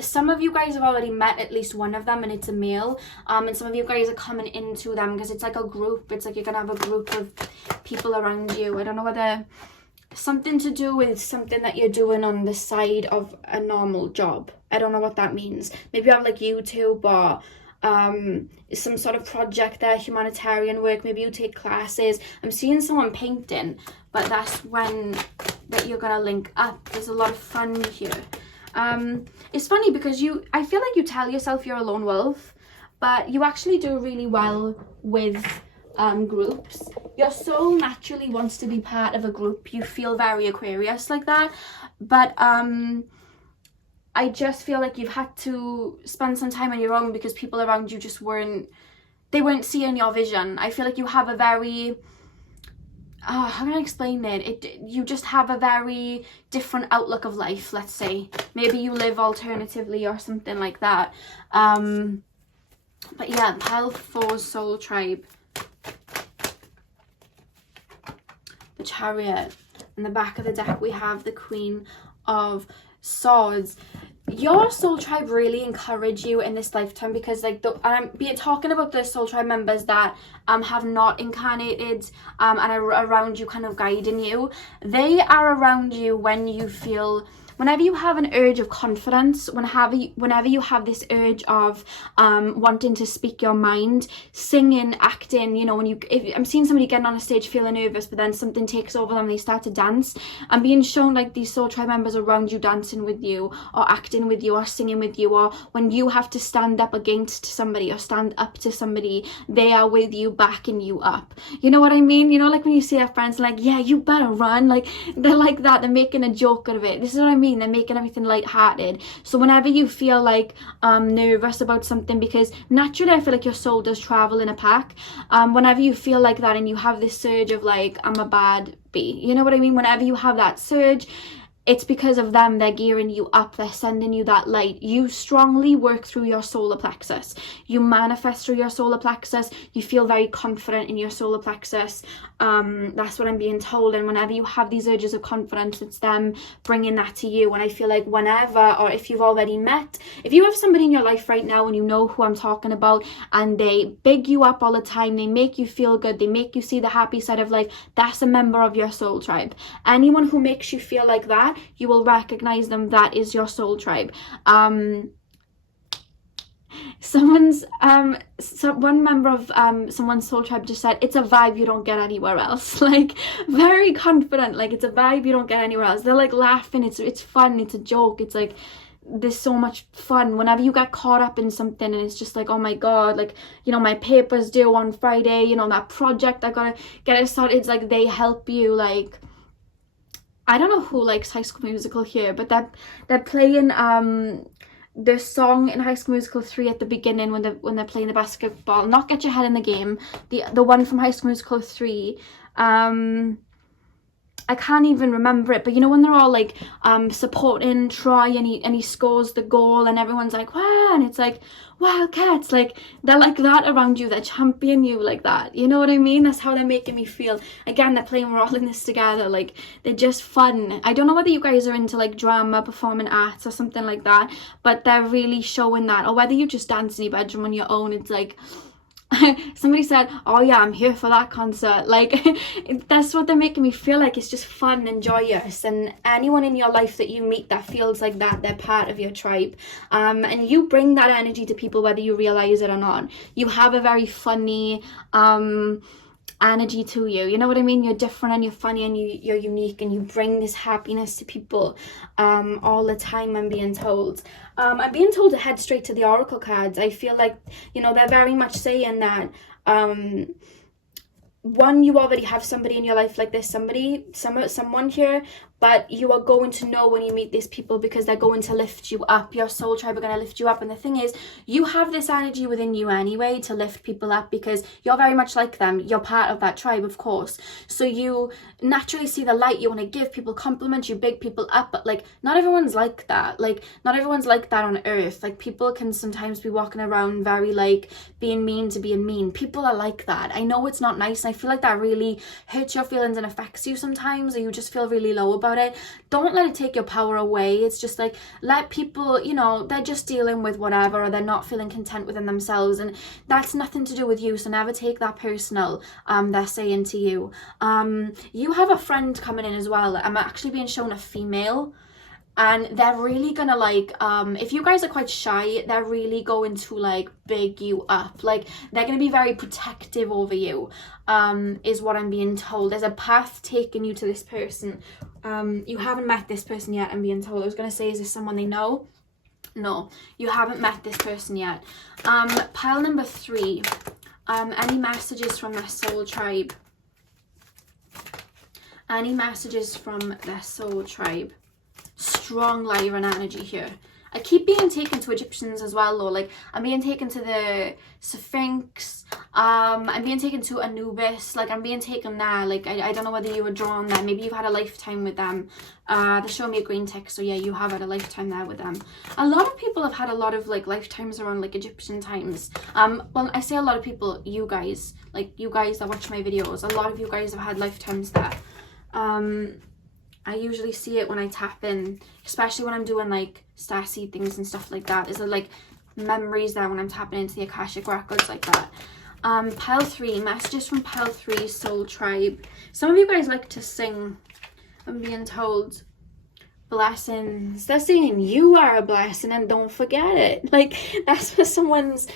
Some of you guys have already met at least one of them, and it's a male. And some of you guys are coming into them, because it's like a group. It's like you're gonna have a group of people around you. I don't know whether something to do with something that you're doing on the side of a normal job. I don't know what that means. Maybe you have like YouTube, or some sort of project there, humanitarian work. Maybe you take classes. I'm seeing someone painting, but that's when that you're gonna link up. There's a lot of fun here. It's funny because I feel like you tell yourself you're a lone wolf, but you actually do really well with groups. Your soul naturally wants to be part of a group. You feel very Aquarius like that, but I just feel like you've had to spend some time on your own, because people around you just weren't seeing your vision. I feel like you have a very how can I explain it? You just have a very different outlook of life, let's say. Maybe you live alternatively or something like that. But yeah, pile 4 soul tribe. The Chariot. In the back of the deck we have the Queen of Swords. Your soul tribe really encourage you in this lifetime, because like I'm talking about the soul tribe members that have not incarnated and are around you, kind of guiding you. They are around you when you feel, whenever you have an urge of confidence, whenever you have this urge of wanting to speak your mind, singing, acting, you know, if I'm seeing somebody getting on a stage feeling nervous, but then something takes over them, they start to dance. I'm being shown like these soul tribe members around you dancing with you, or acting with you, or singing with you, or when you have to stand up against somebody or stand up to somebody, they are with you, backing you up. You know what I mean? You know, like when you see our friends like, yeah, you better run. Like, they're like that. They're making a joke out of it. This is what I mean. They're making everything light-hearted. So whenever you feel like nervous about something, because naturally I feel like your soul does travel in a pack, whenever you feel like that and you have this surge of like, I'm a bad bee, you know what I mean? Whenever you have that surge, it's because of them. They're gearing you up. They're sending you that light. You strongly work through your solar plexus. You manifest through your solar plexus. You feel very confident in your solar plexus. That's what I'm being told. And whenever you have these urges of confidence, it's them bringing that to you. And I feel like whenever, or if you've already met, if you have somebody in your life right now and you know who I'm talking about, and they big you up all the time, they make you feel good, they make you see the happy side of life, that's a member of your soul tribe. Anyone who makes you feel like that, you will recognize them. That is your soul tribe. Someone's one member of someone's soul tribe just said it's a vibe you don't get anywhere else. Like, very confident, like it's a vibe you don't get anywhere else. They're like laughing, it's fun, it's a joke, it's like there's so much fun whenever you get caught up in something and it's just like, oh my god, like, you know, my paper's due on Friday, you know, that project I gotta get it started. It's like they help you. Like, I don't know who likes High School Musical here, but they're playing the song in High School Musical 3 at the beginning when they're playing the basketball. Not Get Your Head in the Game, the one from High School Musical 3. I can't even remember it, but you know when they're all like supporting Troy and he scores the goal and everyone's like, wow, and it's like, Wildcats, like they're like that around you, they're championing you like that, you know what I mean? That's how they're making me feel. Again, they're playing, we're all in this together, like they're just fun. I don't know whether you guys are into like drama, performing arts or something like that, but they're really showing that, or whether you just dance in your bedroom on your own. It's like, somebody said, oh yeah, I'm here for that concert. Like, that's what they're making me feel like. It's just fun and joyous, and anyone in your life that you meet that feels like that, they're part of your tribe, and you bring that energy to people whether you realize it or not. You have a very funny energy to you, you know what I mean? You're different and you're funny and you're unique, and you bring this happiness to people all the time. I'm being told to head straight to the oracle cards. I feel like, you know, they're very much saying that one, you already have somebody in your life like this, someone here, but you are going to know when you meet these people because they're going to lift you up. Your soul tribe are going to lift you up. And the thing is, you have this energy within you anyway to lift people up because you're very much like them. You're part of that tribe, of course. So you naturally see the light. You want to give people compliments, you big people up, but like not everyone's like that. Like, not everyone's like that on earth. Like, people can sometimes be walking around very like being mean to being mean. People are like that. I know it's not nice, and I feel like that really hurts your feelings and affects you sometimes, or you just feel really low about it. Don't let it take your power away. It's just like, let people, you know, they're just dealing with whatever, or they're not feeling content within themselves, and that's nothing to do with you. So never take that personal. They're saying to you, you have a friend coming in as well. I'm actually being shown a female, and they're really gonna like, if you guys are quite shy, they're really going to like big you up. Like, they're gonna be very protective over you, is what I'm being told. There's a path taking you to this person. You haven't met this person yet, I'm being told. I was gonna say, is this someone they know? No, you haven't met this person yet. Pile number 3, any messages from their soul tribe? Any messages from their soul tribe? Strong Lyran energy here. I keep being taken to Egyptians as well though. Like, I'm being taken to the Sphinx, I'm being taken to Anubis, like I'm being taken there. Like, I don't know whether you were drawn there, maybe you've had a lifetime with them. They're showing me a green tick, so yeah, you have had a lifetime there with them. A lot of people have had a lot of like lifetimes around like Egyptian times. Well, I say a lot of people, you guys that watch my videos, a lot of you guys have had lifetimes there. I usually see it when I tap in, especially when I'm doing like starseed things and stuff like that. Is there like memories there when I'm tapping into the Akashic records like that? Pile 3, messages from Pile 3 soul tribe. Some of you guys like to sing, I'm being told. Blessings. They're saying you are a blessing and don't forget it. Like, that's what someone's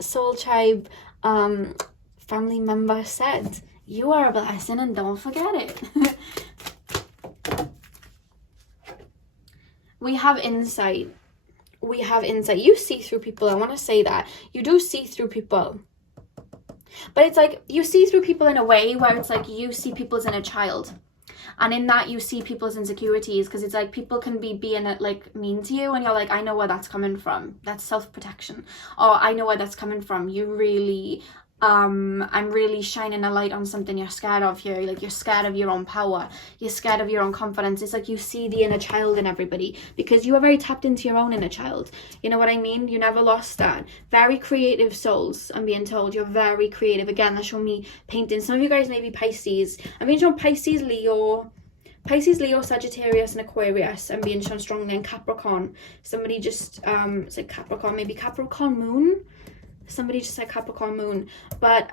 soul tribe family member said. You are a blessing and don't forget it. We have insight. We have insight. You see through people. I want to say that. You do see through people. But it's like, you see through people in a way where it's like you see people as inner child. And in that you see people's insecurities, because it's like people can be being like mean to you and you're like, I know where that's coming from. That's self-protection. Or I know where that's coming from. You really... I'm really shining a light on something you're scared of here. Like, you're scared of your own power, you're scared of your own confidence. It's like you see the inner child in everybody because you are very tapped into your own inner child, you know what I mean? You never lost that. Very creative souls, I'm being told. You're very creative. Again, they're showing me painting. Some of you guys may be Pisces. I'm being shown Pisces, Leo, Sagittarius and Aquarius. I'm being shown strongly, and Capricorn. Somebody just said Capricorn, maybe Capricorn moon. Somebody just said Capricorn moon. But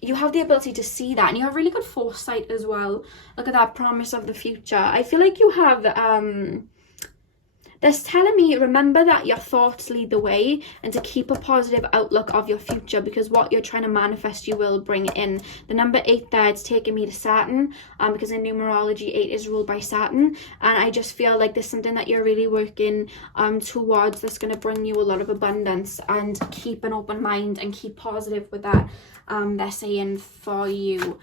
you have the ability to see that, and you have really good foresight as well. Look at that promise of the future. I feel like you have That's telling me, remember that your thoughts lead the way, and to keep a positive outlook of your future, because what you're trying to manifest, you will bring it in. The number 8 there, it's taking me to Saturn, because in numerology, 8 is ruled by Saturn. And I just feel like there's something that you're really working towards that's going to bring you a lot of abundance, and keep an open mind and keep positive with that. They're saying for you.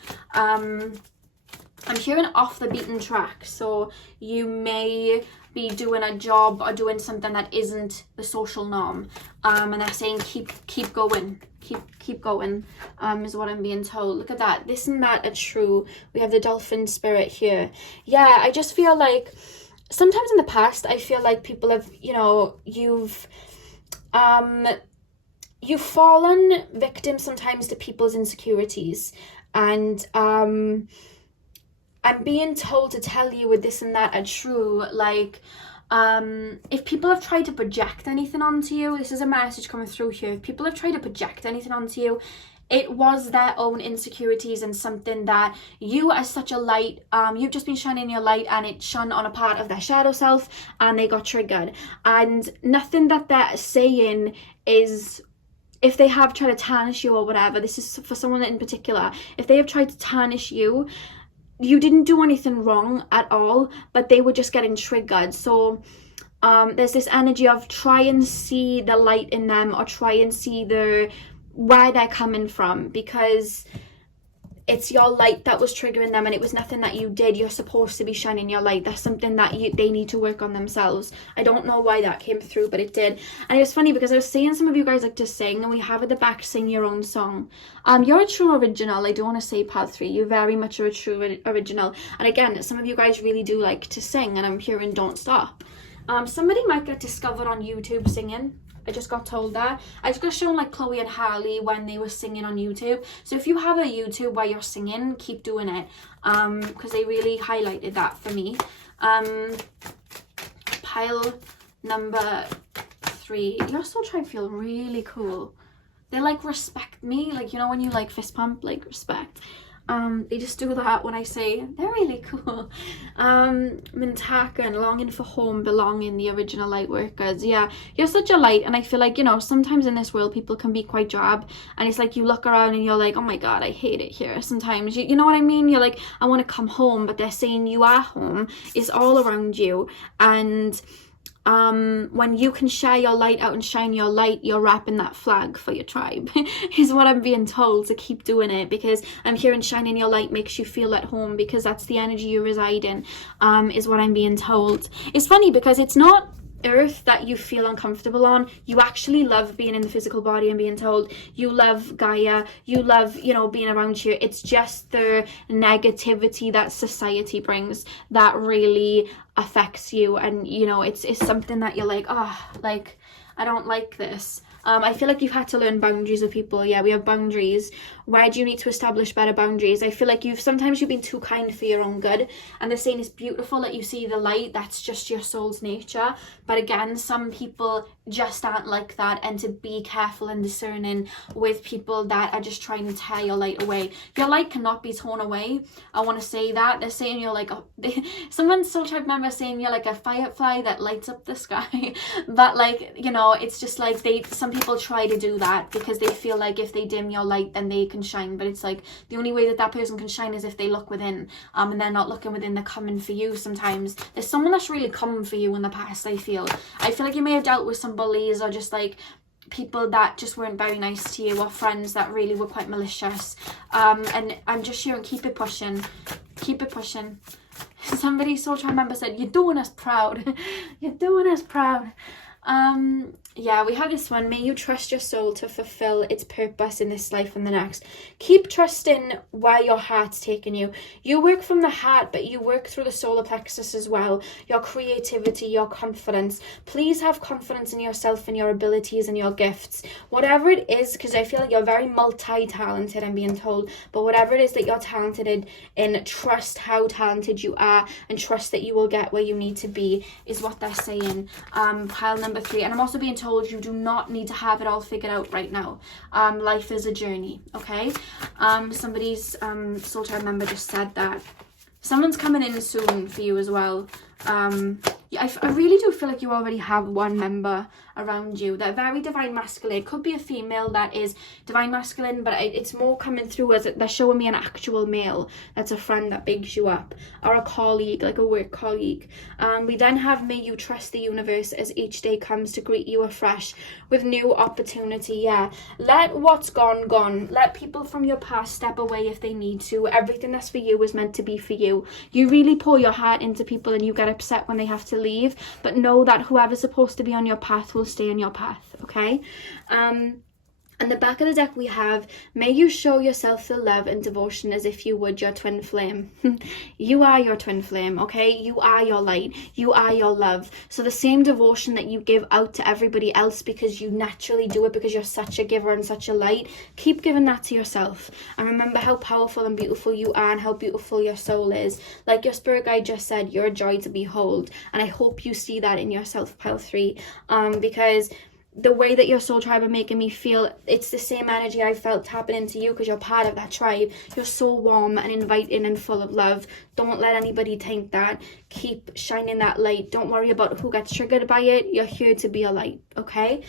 I'm hearing off the beaten track, so you may be doing a job or doing something that isn't the social norm, and they're saying keep going, keep going, is what I'm being told. Look at that, this and that are true. We have the dolphin spirit here. Yeah, I just feel like sometimes in the past, I feel like people have, you know, you've fallen victim sometimes to people's insecurities, and I'm being told to tell you with this and that are true. Like, if people have tried to project anything onto you, this is a message coming through here. If people have tried to project anything onto you, it was their own insecurities and something that you, as such a light, you've just been shining your light, and it shone on a part of their shadow self, and they got triggered. And nothing that they're saying is, if they have tried to tarnish you or whatever, this is for someone in particular, if they have tried to tarnish you, you didn't do anything wrong at all, but they were just getting triggered. So there's this energy of try and see the light in them, or try and see where they're coming from, because it's your light that was triggering them, and it was nothing that you did. You're supposed to be shining your light. That's something that they need to work on themselves. I don't know why that came through, but it did. And it was funny because I was seeing some of you guys like to sing, and we have at the back, sing your own song. You're a true original. I don't want to say pile 3. You very much are a true original. And again, some of you guys really do like to sing, and I'm hearing don't stop. Somebody might get discovered on YouTube singing. I just got told that. I just got shown like Chloe and Harley when they were singing on YouTube. So if you have a YouTube where you're singing, keep doing it, because they really highlighted that for me. Pile number 3. You're still trying to feel really cool. They like respect me, like, you know, when you like fist pump, like respect. They just do that when I say they're really cool. Mintaka and longing for home, belonging, the original light workers. Yeah, you're such a light, and I feel like, you know, sometimes in this world people can be quite drab, and it's like you look around and you're like, oh my god, I hate it here. Sometimes you know what I mean, you're like, I want to come home, but they're saying you are home. It's all around you. And when you can share your light out and shine your light, you're wrapping that flag for your tribe is what I'm being told, to keep doing it, because I'm hearing shining your light makes you feel at home, because that's the energy you reside in, is what I'm being told. It's funny because it's not earth that you feel uncomfortable on. You actually love being in the physical body and being told. You love Gaia, you love, you know, being around here. It's just the negativity that society brings that really affects you, and you know, it's something that you're like, oh, like, I don't like this. I feel like you've had to learn boundaries with people. Yeah, we have boundaries. Where do you need to establish better boundaries? I feel like sometimes you've been too kind for your own good, and they're saying it's beautiful that you see the light. That's just your soul's nature. But again, some people just aren't like that, and to be careful and discerning with people that are just trying to tear your light away. Your light cannot be torn away. I want to say that. They're saying you're like someone still tried to remember saying you're like a firefly that lights up the sky. But like, you know, it's just like some people try to do that because they feel like if they dim your light then they can shine. But it's like the only way that person can shine is if they look within, and they're not looking within, they're coming for you. Sometimes there's someone that's really come for you in the past. I feel like you may have dealt with some bullies, or just like people that just weren't very nice to you, or friends that really were quite malicious, and I'm just hearing keep it pushing. Somebody, so trying to remember, said you're doing us proud. You're doing us proud. Yeah, we have this one. May you trust your soul to fulfill its purpose in this life and the next. Keep trusting where your heart's taking you. You work from the heart, but you work through the solar plexus as well. Your creativity, your confidence. Please have confidence in yourself and your abilities and your gifts. Whatever it is, because I feel like you're very multi-talented, I'm being told. But whatever it is that you're talented in, trust how talented you are, and trust that you will get where you need to be, is what they're saying. Pile number 3. And I'm also being told you do not need to have it all figured out right now. Life is a journey, okay? Somebody's soul child member just said that someone's coming in soon for you as well. I really do feel like you already have one member around you. They're very divine masculine. It could be a female that is divine masculine, but it's more coming through as they're showing me an actual male that's a friend that bigs you up, or a colleague, like a work colleague. We then have, may you trust the universe as each day comes to greet you afresh with new opportunity. Yeah, let what's gone. Let people from your past step away if they need to. Everything that's for you is meant to be for you. You really pour your heart into people and you get upset when they have to leave, but know that whoever's supposed to be on your path will stay on your path, okay? And the back of the deck we have, may you show yourself the love and devotion as if you would your twin flame. You are your twin flame, okay? You are your light. You are your love. So the same devotion that you give out to everybody else because you naturally do it because you're such a giver and such a light, keep giving that to yourself. And remember how powerful and beautiful you are and how beautiful your soul is. Like your spirit guide just said, you're a joy to behold. And I hope you see that in yourself, pile 3, because the way that your soul tribe are making me feel, it's the same energy I felt tapping into you because you're part of that tribe. You're so warm and inviting and full of love. Don't let anybody taint that. Keep shining that light. Don't worry about who gets triggered by it. You're here to be a light, okay?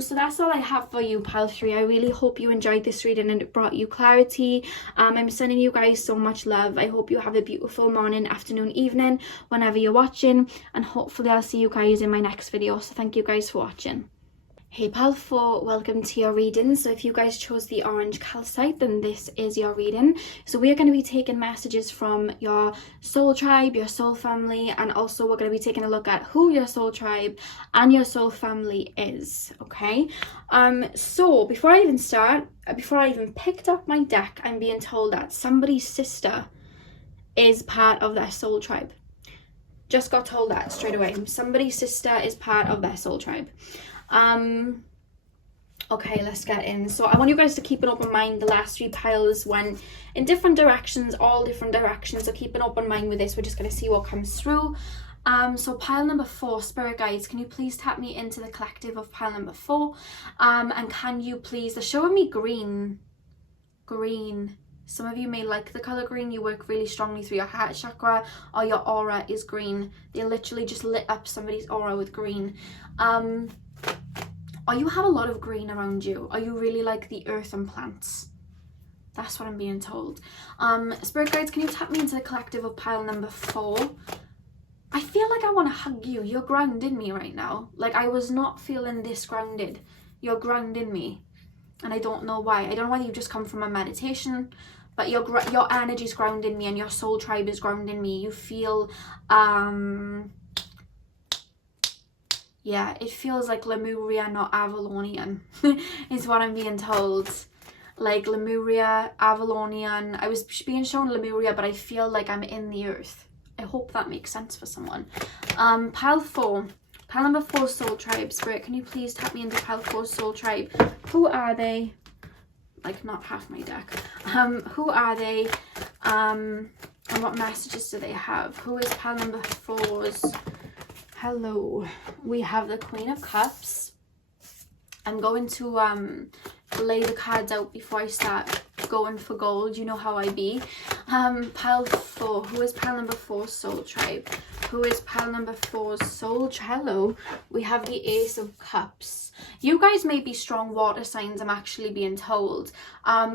So that's all I have for you, pile 3. I really hope you enjoyed this reading and it brought you clarity. I'm sending you guys so much love. I hope you have a beautiful morning, afternoon, evening, whenever you're watching, and hopefully I'll see you guys in my next video. So thank you guys for watching. Hey pile 4, welcome to your reading. So if you guys chose the orange calcite, then this is your reading. So we are going to be taking messages from your soul tribe, your soul family, and also we're going to be taking a look at who your soul tribe and your soul family is, okay? So before I even picked up my deck, I'm being told that somebody's sister is part of their soul tribe. Just got told that straight away. Somebody's sister is part of their soul tribe. Okay, let's get in. So I want you guys to keep an open mind. The last 3 piles went in different directions, all different directions, so keep an open mind with this. We're just going to see what comes through. So pile number 4, spirit guides, can you please tap me into the collective of pile number 4? And can you please, they're showing me green. Some of you may like the color green. You work really strongly through your heart chakra, or your aura is green. They literally just lit up somebody's aura with green. Or you have a lot of green around you. Are you really like the earth and plants? That's what I'm being told. Spirit guides, can you tap me into the collective of pile number 4? I feel like I want to hug you. You're grounding me right now. Like I was not feeling this grounded. You're grounding me. And I don't know why. I don't know whether you've just come from a meditation, but your energy's grounding me and your soul tribe is grounding me. You feel, yeah, it feels like Lemuria, not Avalonian, is what I'm being told. Like Lemuria, Avalonian. I was being shown Lemuria, but I feel like I'm in the earth. I hope that makes sense for someone. Pile 4. Pile number 4, soul tribe. Spirit, can you please tap me into pile 4, soul tribe? Who are they? Like not half my deck. Who are they? And what messages do they have? Who is pile number 4's? Hello. We have the Queen of Cups. I'm going to lay the cards out before I start going for gold. You know how I be. Pile 4. Who is pile number 4, soul tribe? Who is pile number 4's soul tribe? Hello. We have the Ace of Cups. You guys may be strong water signs, I'm actually being told.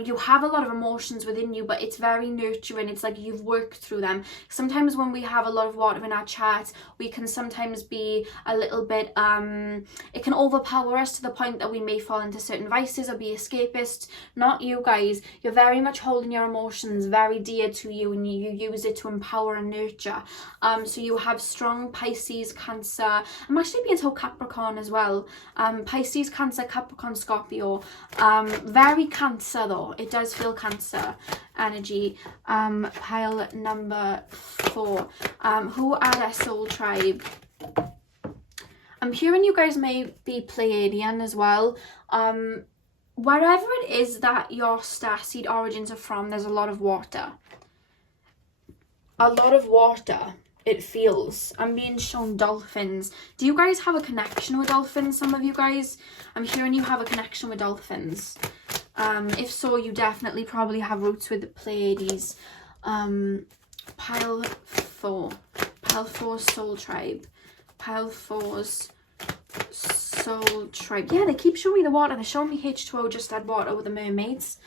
You have a lot of emotions within you, but it's very nurturing. It's like you've worked through them. Sometimes when we have a lot of water in our chart, we can sometimes be a little bit, it can overpower us to the point that we may fall into certain vices or be escapist. Not you guys. You're very much holding your emotions very dear to you, and you use it to empower and nurture. So you have strong Pisces, Cancer. I'm actually being told Capricorn as well. Pisces, Cancer, Capricorn, Scorpio. Very Cancer though. It does feel Cancer energy. Pile number 4. Who are their soul tribe? I'm hearing you guys may be Pleiadian as well. Wherever it is that your starseed origins are from, there's a lot of water. A lot of water, it feels. I'm being shown dolphins. Do you guys have a connection with dolphins, some of you guys? I'm hearing you have a connection with dolphins. If so, you definitely probably have roots with the Pleiades. Pile 4. Pile 4, soul tribe. Pile 4's Soul Tribe. Yeah, they keep showing me the water. They're showing me H2O just add water with the mermaids.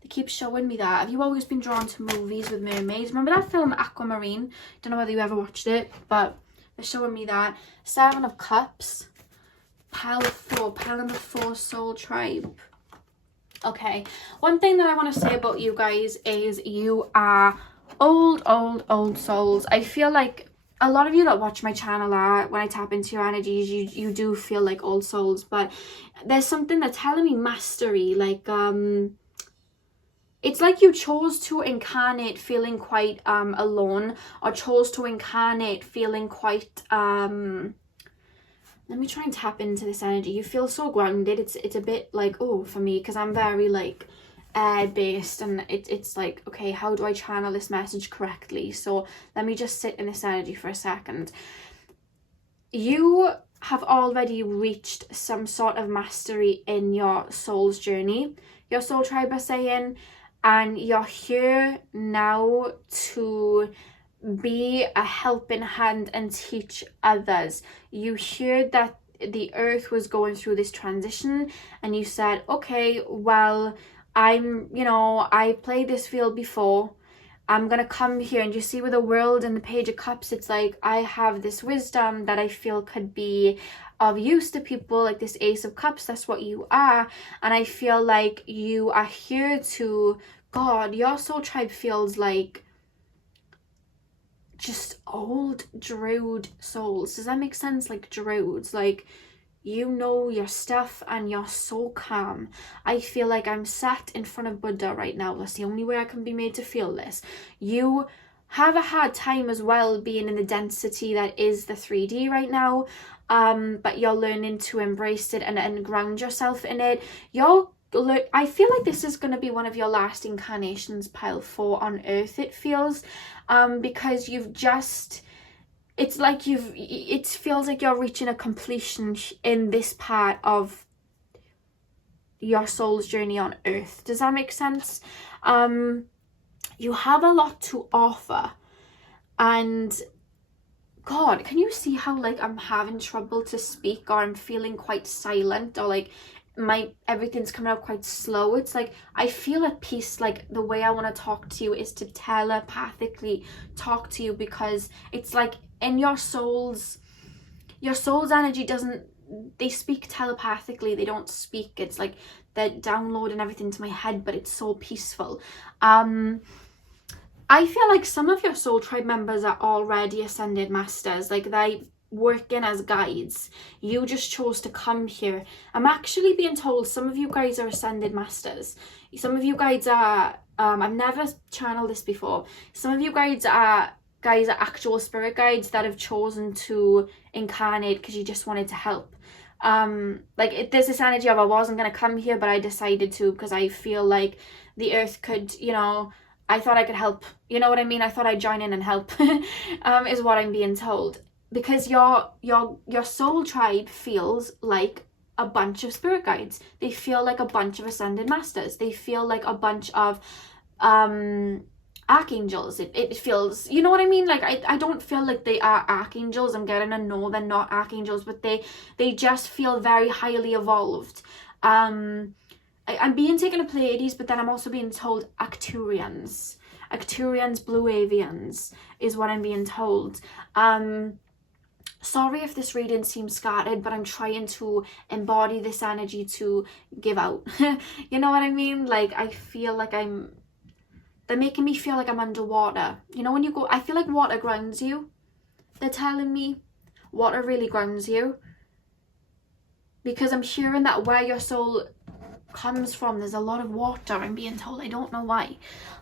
They keep showing me that. Have you always been drawn to movies with mermaids? Remember that film Aquamarine? Don't know whether you ever watched it, but they're showing me that. 7 of Cups. Pile 4. Pile number 4, Soul Tribe. Okay. One thing that I want to say about you guys is you are old souls. I feel like a lot of you that watch my channel are, when I tap into your energies, you do feel like old souls, but there's something that's telling me mastery, like it's like you chose to incarnate feeling quite alone, or chose to incarnate feeling quite let me try and tap into this energy. You feel so grounded. It's a bit like, oh, for me, because I'm very like air based, and it's like, okay, how do I channel this message correctly? So let me just sit in this energy for a second. You have already reached some sort of mastery in your soul's journey, your soul tribe are saying, and you're here now to be a helping hand and teach others. You heard that the earth was going through this transition, and you said, okay, well, I played this field before. I'm gonna come here, and you see with the world and the Page of Cups, it's like I have this wisdom that I feel could be of use to people, like this Ace of Cups. That's what you are, and I feel like you are here to, God, your soul tribe feels like just old druid souls. Does that make sense? Like druids, like, you know your stuff and you're so calm. I feel like I'm sat in front of Buddha right now. That's the only way I can be made to feel this. You have a hard time as well being in the density that is the 3D right now, but you're learning to embrace it and ground yourself in it. I feel like this is going to be one of your last incarnations, Pile 4, on Earth, it feels, because you've just, it's like it feels like you're reaching a completion in this part of your soul's journey on Earth. Does that make sense? You have a lot to offer, and God, can you see how like I'm having trouble to speak, or I'm feeling quite silent, or like everything's coming out quite slow? It's like I feel at peace. Like the way I want to talk to you is to telepathically talk to you, because it's like in your soul's energy doesn't, they speak telepathically, they don't speak, it's like they're downloading everything to my head, but it's so peaceful. I feel like some of your soul tribe members are already ascended masters, like they working as guides. You just chose to come here. I'm actually being told some of you guys are ascended masters. Some of you guys are I've never channeled this before. Some of you guys are actual spirit guides that have chosen to incarnate because you just wanted to help. There's this energy of I wasn't going to come here, but I decided to because I feel like the earth could, I thought I could help. You know what I mean? I thought I'd join in and help, is what I'm being told. Because your soul tribe feels like a bunch of spirit guides. They feel like a bunch of ascended masters. They feel like a bunch of archangels. It feels, you know what I mean? Like I don't feel like they are archangels. I'm getting to know they're not archangels, but they just feel very highly evolved. I'm being taken to Pleiades, but then I'm also being told Arcturians, Blue Avians is what I'm being told. Sorry if this reading seems scattered, but I'm trying to embody this energy to give out. You know what I mean? Like, I feel like they're making me feel like I'm underwater. You know, when you go, I feel like water grounds you. They're telling me water really grounds you. Because I'm hearing that where your soul comes from, there's a lot of water, I'm being told. I don't know why.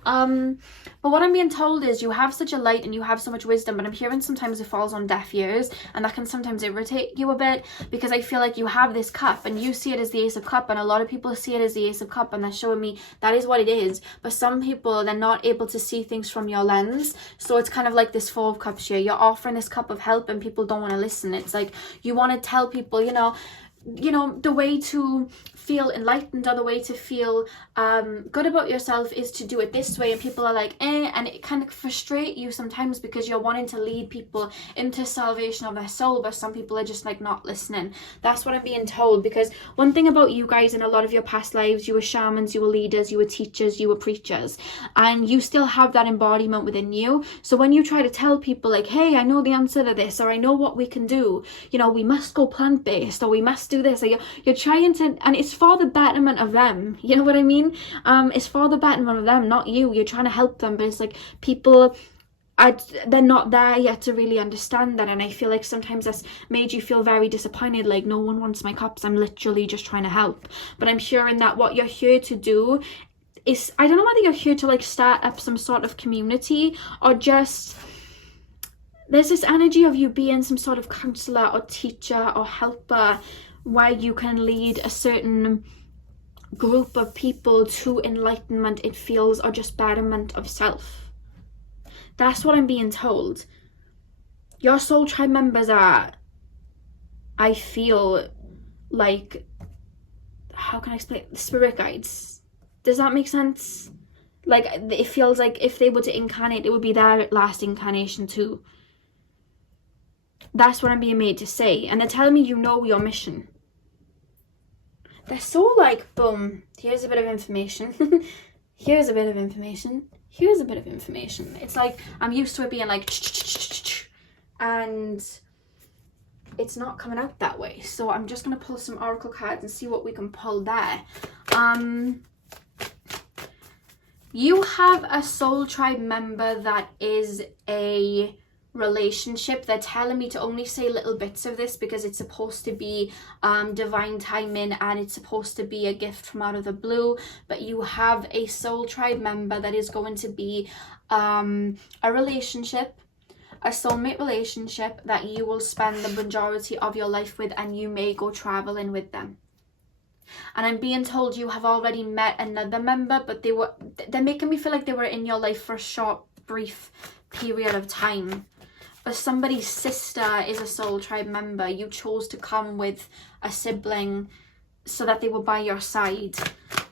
But what I'm being told is you have such a light and you have so much wisdom, but I'm hearing sometimes it falls on deaf ears, and that can sometimes irritate you a bit, because I feel like you have this cup and you see it as the Ace of Cup, and a lot of people see it as the Ace of Cup, and they're showing me that is what it is. But some people, they're not able to see things from your lens, so it's kind of like this Four of Cups here. You're offering this cup of help and people don't want to listen. It's like you want to tell people, you know, the way to feel enlightened or the way to feel good about yourself is to do it this way, and people are like and it kind of frustrates you sometimes because you're wanting to lead people into salvation of their soul, but some people are just like not listening. That's what I'm being told. Because one thing about you guys, in a lot of your past lives, you were shamans, you were leaders, you were teachers, you were preachers, and you still have that embodiment within you. So when you try to tell people like, hey, I know the answer to this, or I know what we can do, you know, we must go plant-based, or we must do this, or you're trying to, and it's for the betterment of them, you know what I mean? It's for the betterment of them, not you. You're trying to help them, but it's like people, they're not there yet to really understand that. And I feel like sometimes that's made you feel very disappointed, like no one wants my cups, I'm literally just trying to help. But I'm sure in that what you're here to do is, I don't know whether you're here to like start up some sort of community, or just there's this energy of you being some sort of counselor or teacher or helper, where you can lead a certain group of people to enlightenment, it feels, or just betterment of self. That's what I'm being told. Your soul tribe members are, I feel like, how can I explain it? Spirit guides. Does that make sense? Like, it feels like if they were to incarnate, it would be their last incarnation too. That's what I'm being made to say. And they're telling me you know your mission. They're so like, boom, here's a bit of information. Here's a bit of information. Here's a bit of information. It's like, I'm used to it being like, and it's not coming out that way. So I'm just going to pull some oracle cards and see what we can pull there. You have a soul tribe member that is a relationship. They're telling me to only say little bits of this because it's supposed to be divine timing, and it's supposed to be a gift from out of the blue. But you have a soul tribe member that is going to be a relationship, a soulmate relationship that you will spend the majority of your life with, and you may go traveling with them. And I'm being told you have already met another member, but they're making me feel like they were in your life for a short, brief period of time. But somebody's sister is a soul tribe member. You chose to come with a sibling so that they were by your side,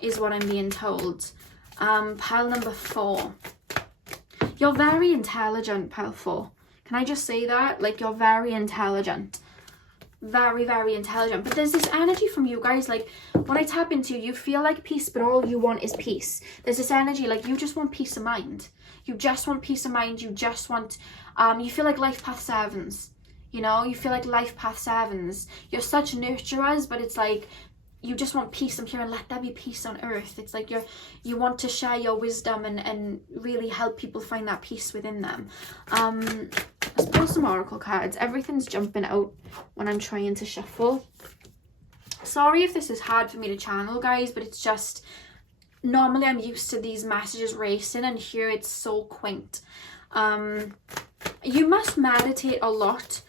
is what I'm being told. Pile number 4. You're very intelligent, pile 4. Can I just say that? Like, you're very intelligent. Very, very intelligent. But there's this energy from you guys, like, when I tap into you, you feel like peace, but all you want is peace. There's this energy, like, you just want peace of mind. You just want peace of mind. You just want, you feel like life path 7s, you know? You feel like life path 7s. You're such nurturers, but it's like, you just want peace. I'm hearing, let there be peace on earth. It's like you want to share your wisdom and really help people find that peace within them. Let's pull some oracle cards. Everything's jumping out when I'm trying to shuffle. Sorry if this is hard for me to channel, guys, but it's just, normally I'm used to these messages racing, and here it's so quaint. You must meditate a lot.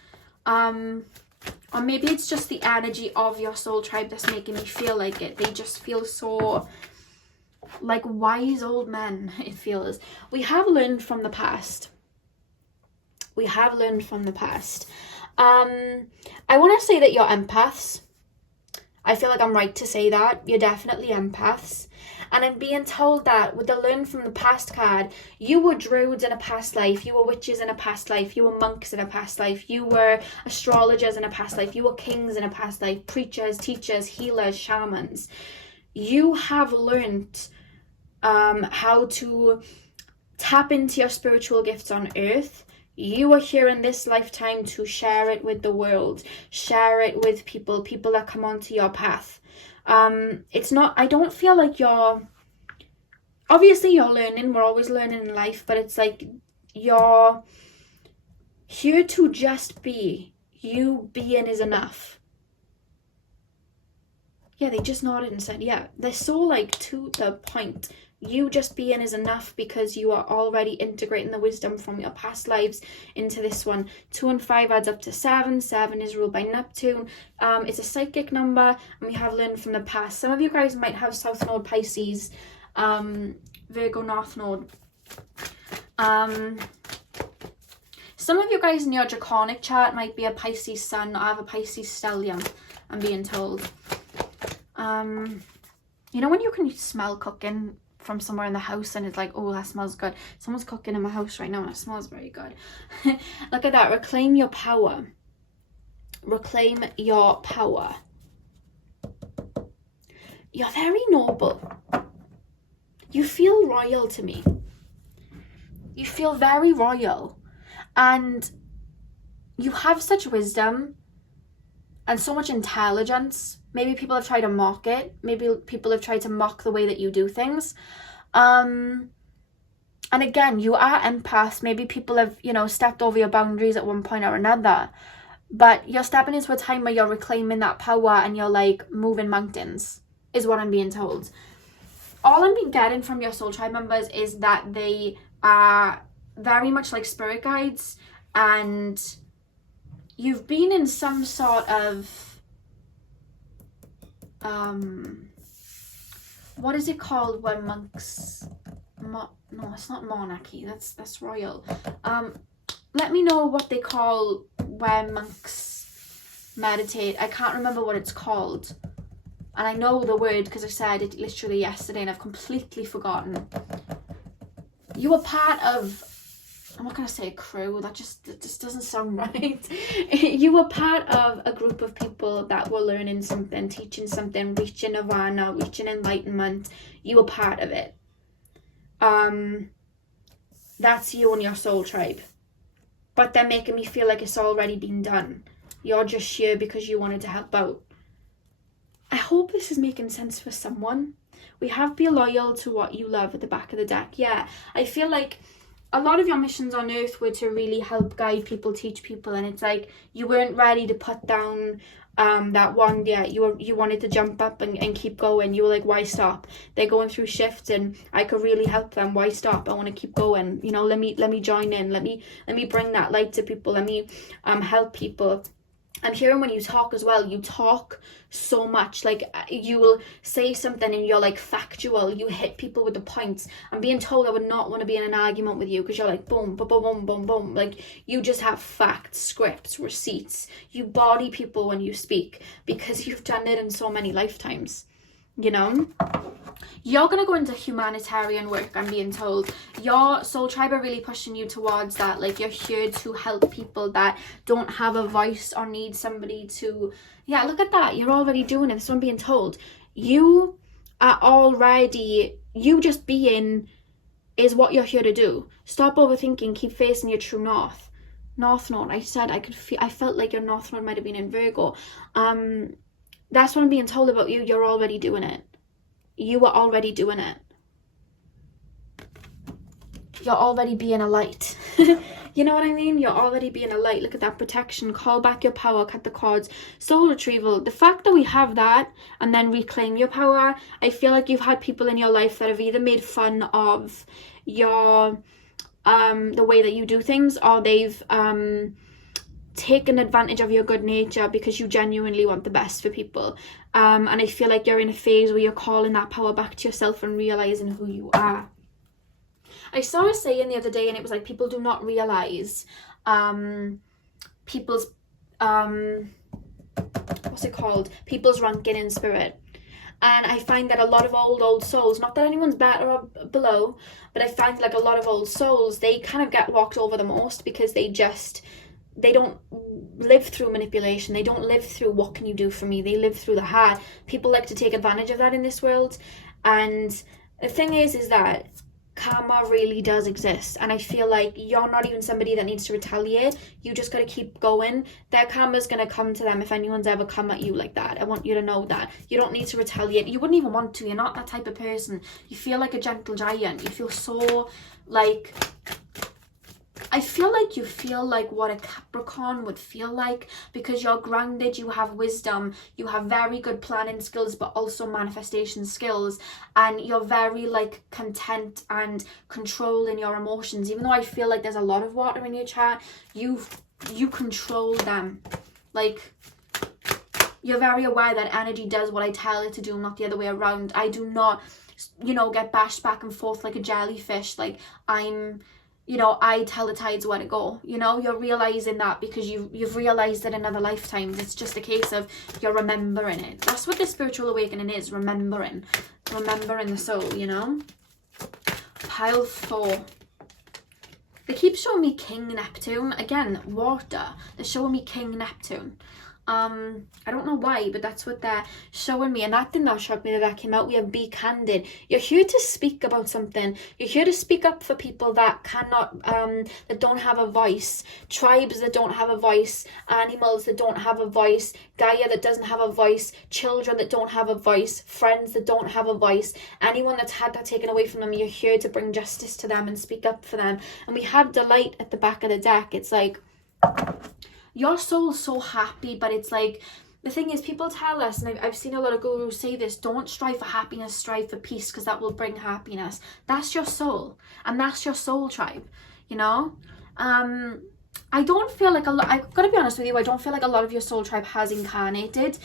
Or maybe it's just the energy of your soul tribe that's making me feel like it. They just feel so like wise old men, it feels. We have learned from the past. We have learned from the past. I want to say that you're empaths. I feel like I'm right to say that. You're definitely empaths. And I'm being told that with the learn from the past card, you were druids in a past life, you were witches in a past life, you were monks in a past life, you were astrologers in a past life, you were kings in a past life, preachers, teachers, healers, shamans. You have learned how to tap into your spiritual gifts on earth. You are here in this lifetime to share it with the world, share it with people that come onto your path. It's not, I don't feel like obviously you're learning, we're always learning in life, but it's like you're here to just be. You being is enough. Yeah, they just nodded and said, yeah, they're so like to the point. You just being is enough because you are already integrating the wisdom from your past lives into this one. 2 and 5 adds up to 7. 7 is ruled by Neptune. It's a psychic number, and we have learned from the past. Some of you guys might have South Node Pisces, Virgo North Node. Some of you guys in your draconic chart might be a Pisces Sun or have a Pisces Stellium. I'm being told. You know when you can smell cooking from somewhere in the house and it's like, oh, that smells good. Someone's cooking in my house right now and it smells very good. Look at that. Reclaim your power. Reclaim your power. You're very noble. You feel royal to me. You feel very royal. And you have such wisdom and so much intelligence. Maybe people have tried to mock it. Maybe people have tried to mock the way that you do things. And again, you are empaths. Maybe people have, you know, stepped over your boundaries at one point or another. But you're stepping into a time where you're reclaiming that power and you're like moving mountains, is what I'm being told. All I'm being getting from your soul tribe members is that they are very much like spirit guides, and you've been in some sort of what is it called when monks no, it's not monarchy, that's royal. Let me know what they call when monks meditate. I can't remember what it's called, and I know the word because I said it literally yesterday and I've completely forgotten. You were part of, I'm not going to say a crew, that just doesn't sound right. You were part of a group of people that were learning something, teaching something, reaching nirvana, reaching enlightenment. You were part of it. That's you and your soul tribe. But they're making me feel like it's already been done. You're just here because you wanted to help out. I hope this is making sense for someone. We have be loyal to what you love at the back of the deck. Yeah, I feel like a lot of your missions on earth were to really help guide people, teach people, and it's like you weren't ready to put down that wand yet. You wanted to jump up and keep going. You were like, why stop? They're going through shifts and I could really help them. Why stop? I want to keep going. You know, let me join in. Let me bring that light to people. Let me help people. I'm hearing when you talk as well, you talk so much. Like, you will say something and you're like factual. You hit people with the points. I'm being told I would not want to be in an argument with you because you're like boom, boom, boom, boom, boom, boom. Like, you just have facts, scripts, receipts. You body people when you speak because you've done it in so many lifetimes, you know? You're going to go into humanitarian work, I'm being told. Your soul tribe are really pushing you towards that. Like, you're here to help people that don't have a voice or need somebody to... Yeah, look at that. You're already doing it. That's what I'm being told. You are already... You just being is what you're here to do. Stop overthinking. Keep facing your true north. North node. I said I felt like your north node might have been in Virgo. That's what I'm being told about you. You're already doing it. You were already doing it. You're already being a light. You know what I mean? You're already being a light. Look at that protection. Call back your power. Cut the cords. Soul retrieval. The fact that we have that and then reclaim your power, I feel like you've had people in your life that have either made fun of your the way that you do things, or they've taken advantage of your good nature because you genuinely want the best for people. And I feel like you're in a phase where you're calling that power back to yourself and realizing who you are. I saw a saying the other day and it was like, people do not realize people's what's it called? People's ranking in spirit. And I find that a lot of old souls, not that anyone's better or below, but I find like a lot of old souls, they kind of get walked over the most because they don't live through manipulation. They don't live through what can you do for me. They live through the heart. People like to take advantage of that in this world. And the thing is that karma really does exist. And I feel like you're not even somebody that needs to retaliate. You just got to keep going. Their karma's going to come to them if anyone's ever come at you like that. I want you to know that. You don't need to retaliate. You wouldn't even want to. You're not that type of person. You feel like a gentle giant. You feel so like... I feel like you feel like what a Capricorn would feel like, because you're grounded, you have wisdom, you have very good planning skills, but also manifestation skills, and you're very like content and controlling your emotions. Even though I feel like there's a lot of water in your chart, you control them. Like, you're very aware that energy does what I tell it to do, not the other way around. I do not, get bashed back and forth like a jellyfish. Like, I'm you know, I tell the tides where to go. You know, you're realizing that because you've realized it in other lifetimes. It's just a case of you're remembering it. That's what the spiritual awakening is, remembering the soul, you know. Pile 4. They keep showing me King Neptune. Again, water. They're showing me King Neptune. I don't know why, but that's what they're showing me. And that did not shock me that came out. We have Be Candid. You're here to speak about something. You're here to speak up for people that cannot, that don't have a voice. Tribes that don't have a voice. Animals that don't have a voice. Gaia that doesn't have a voice. Children that don't have a voice. Friends that don't have a voice. Anyone that's had that taken away from them, you're here to bring justice to them and speak up for them. And we have Delight at the back of the deck. It's like, your soul's so happy, but it's like, the thing is, people tell us, and I've seen a lot of gurus say this, don't strive for happiness, strive for peace, because that will bring happiness. That's your soul, and that's your soul tribe, you know. I don't feel like I've got to be honest with you, I don't feel like a lot of your soul tribe has incarnated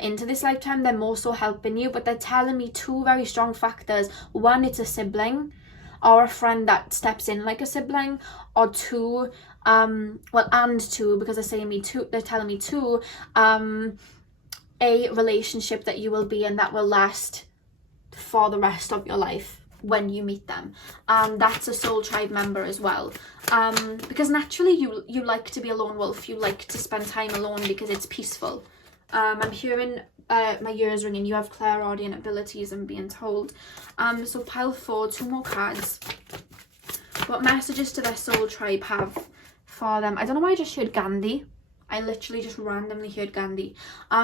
into this lifetime. They're more so helping you, but they're telling me 2 very strong factors. 1, it's a sibling or a friend that steps in like a sibling, or 2, and 2, because they're saying me 2, they're telling me 2, a relationship that you will be in that will last for the rest of your life when you meet them. That's a soul tribe member as well, because naturally you like to be a lone wolf. You like to spend time alone because it's peaceful. I'm hearing my ears ringing. You have clairaudient abilities, I'm being told. So pile 4, 2 more cards. What messages do their soul tribe have for them? I don't know why I just heard Gandhi. I literally just randomly heard Gandhi.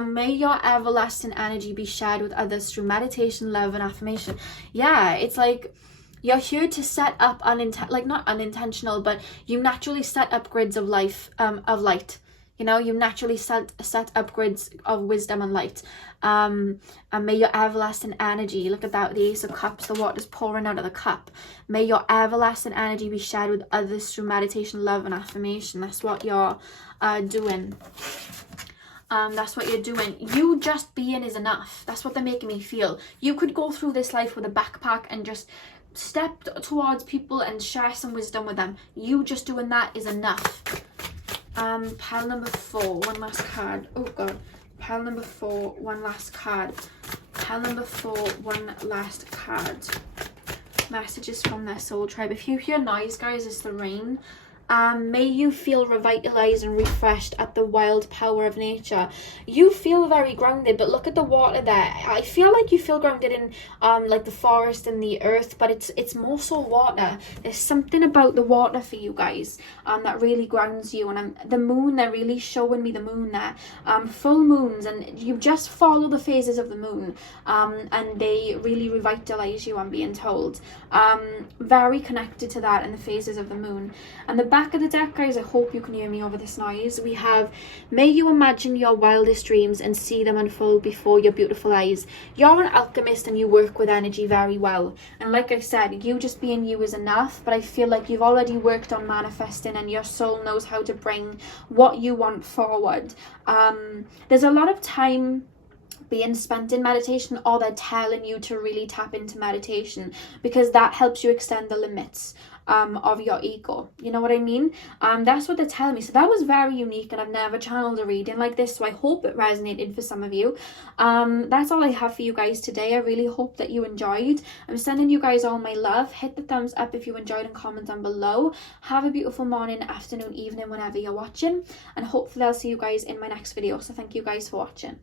May your everlasting energy be shared with others through meditation, love, and affirmation. Yeah, it's like you're here to set up not unintentional, but you naturally set up grids of life, of light. You know, you naturally set up grids of wisdom and light. And may your everlasting energy, look at that, the Ace of Cups, the water's pouring out of the cup. May your everlasting energy be shared with others through meditation, love, and affirmation. That's what you're doing. That's what you're doing. You just being is enough. That's what they're making me feel. You could go through this life with a backpack and just step towards people and share some wisdom with them. You just doing that is enough. Pile number 4, one last card. Oh god. Pile number 4, one last card. Pile number 4, one last card. Messages from their soul tribe. If you hear noise, guys, it's the rain. May you feel revitalized and refreshed at the wild power of nature. You feel very grounded, but look at the water there. I feel like you feel grounded in like the forest and the earth, but it's more so water. There's something about the water for you guys that really grounds you. And the moon, they're really showing me the moon there. Full moons, and you just follow the phases of the moon, and they really revitalize you, I'm being told. Very connected to that and the phases of the moon. And the back of the deck, guys, I hope you can hear me over this noise. We have, may you imagine your wildest dreams and see them unfold before your beautiful eyes. You're an alchemist and you work with energy very well. And like I said, you just being you is enough, but I feel like you've already worked on manifesting and your soul knows how to bring what you want forward. There's a lot of time being spent in meditation, or they're telling you to really tap into meditation because that helps you extend the limits of your ego. You know what I mean? That's what they're telling me. So that was very unique, and I've never channeled a reading like this, so I hope it resonated for some of you. That's all I have for you guys today. I really hope that you enjoyed. I'm sending you guys all my love. Hit the thumbs up if you enjoyed and comment down below. Have a beautiful morning, afternoon, evening, whenever you're watching, and hopefully I'll see you guys in my next video. So thank you guys for watching.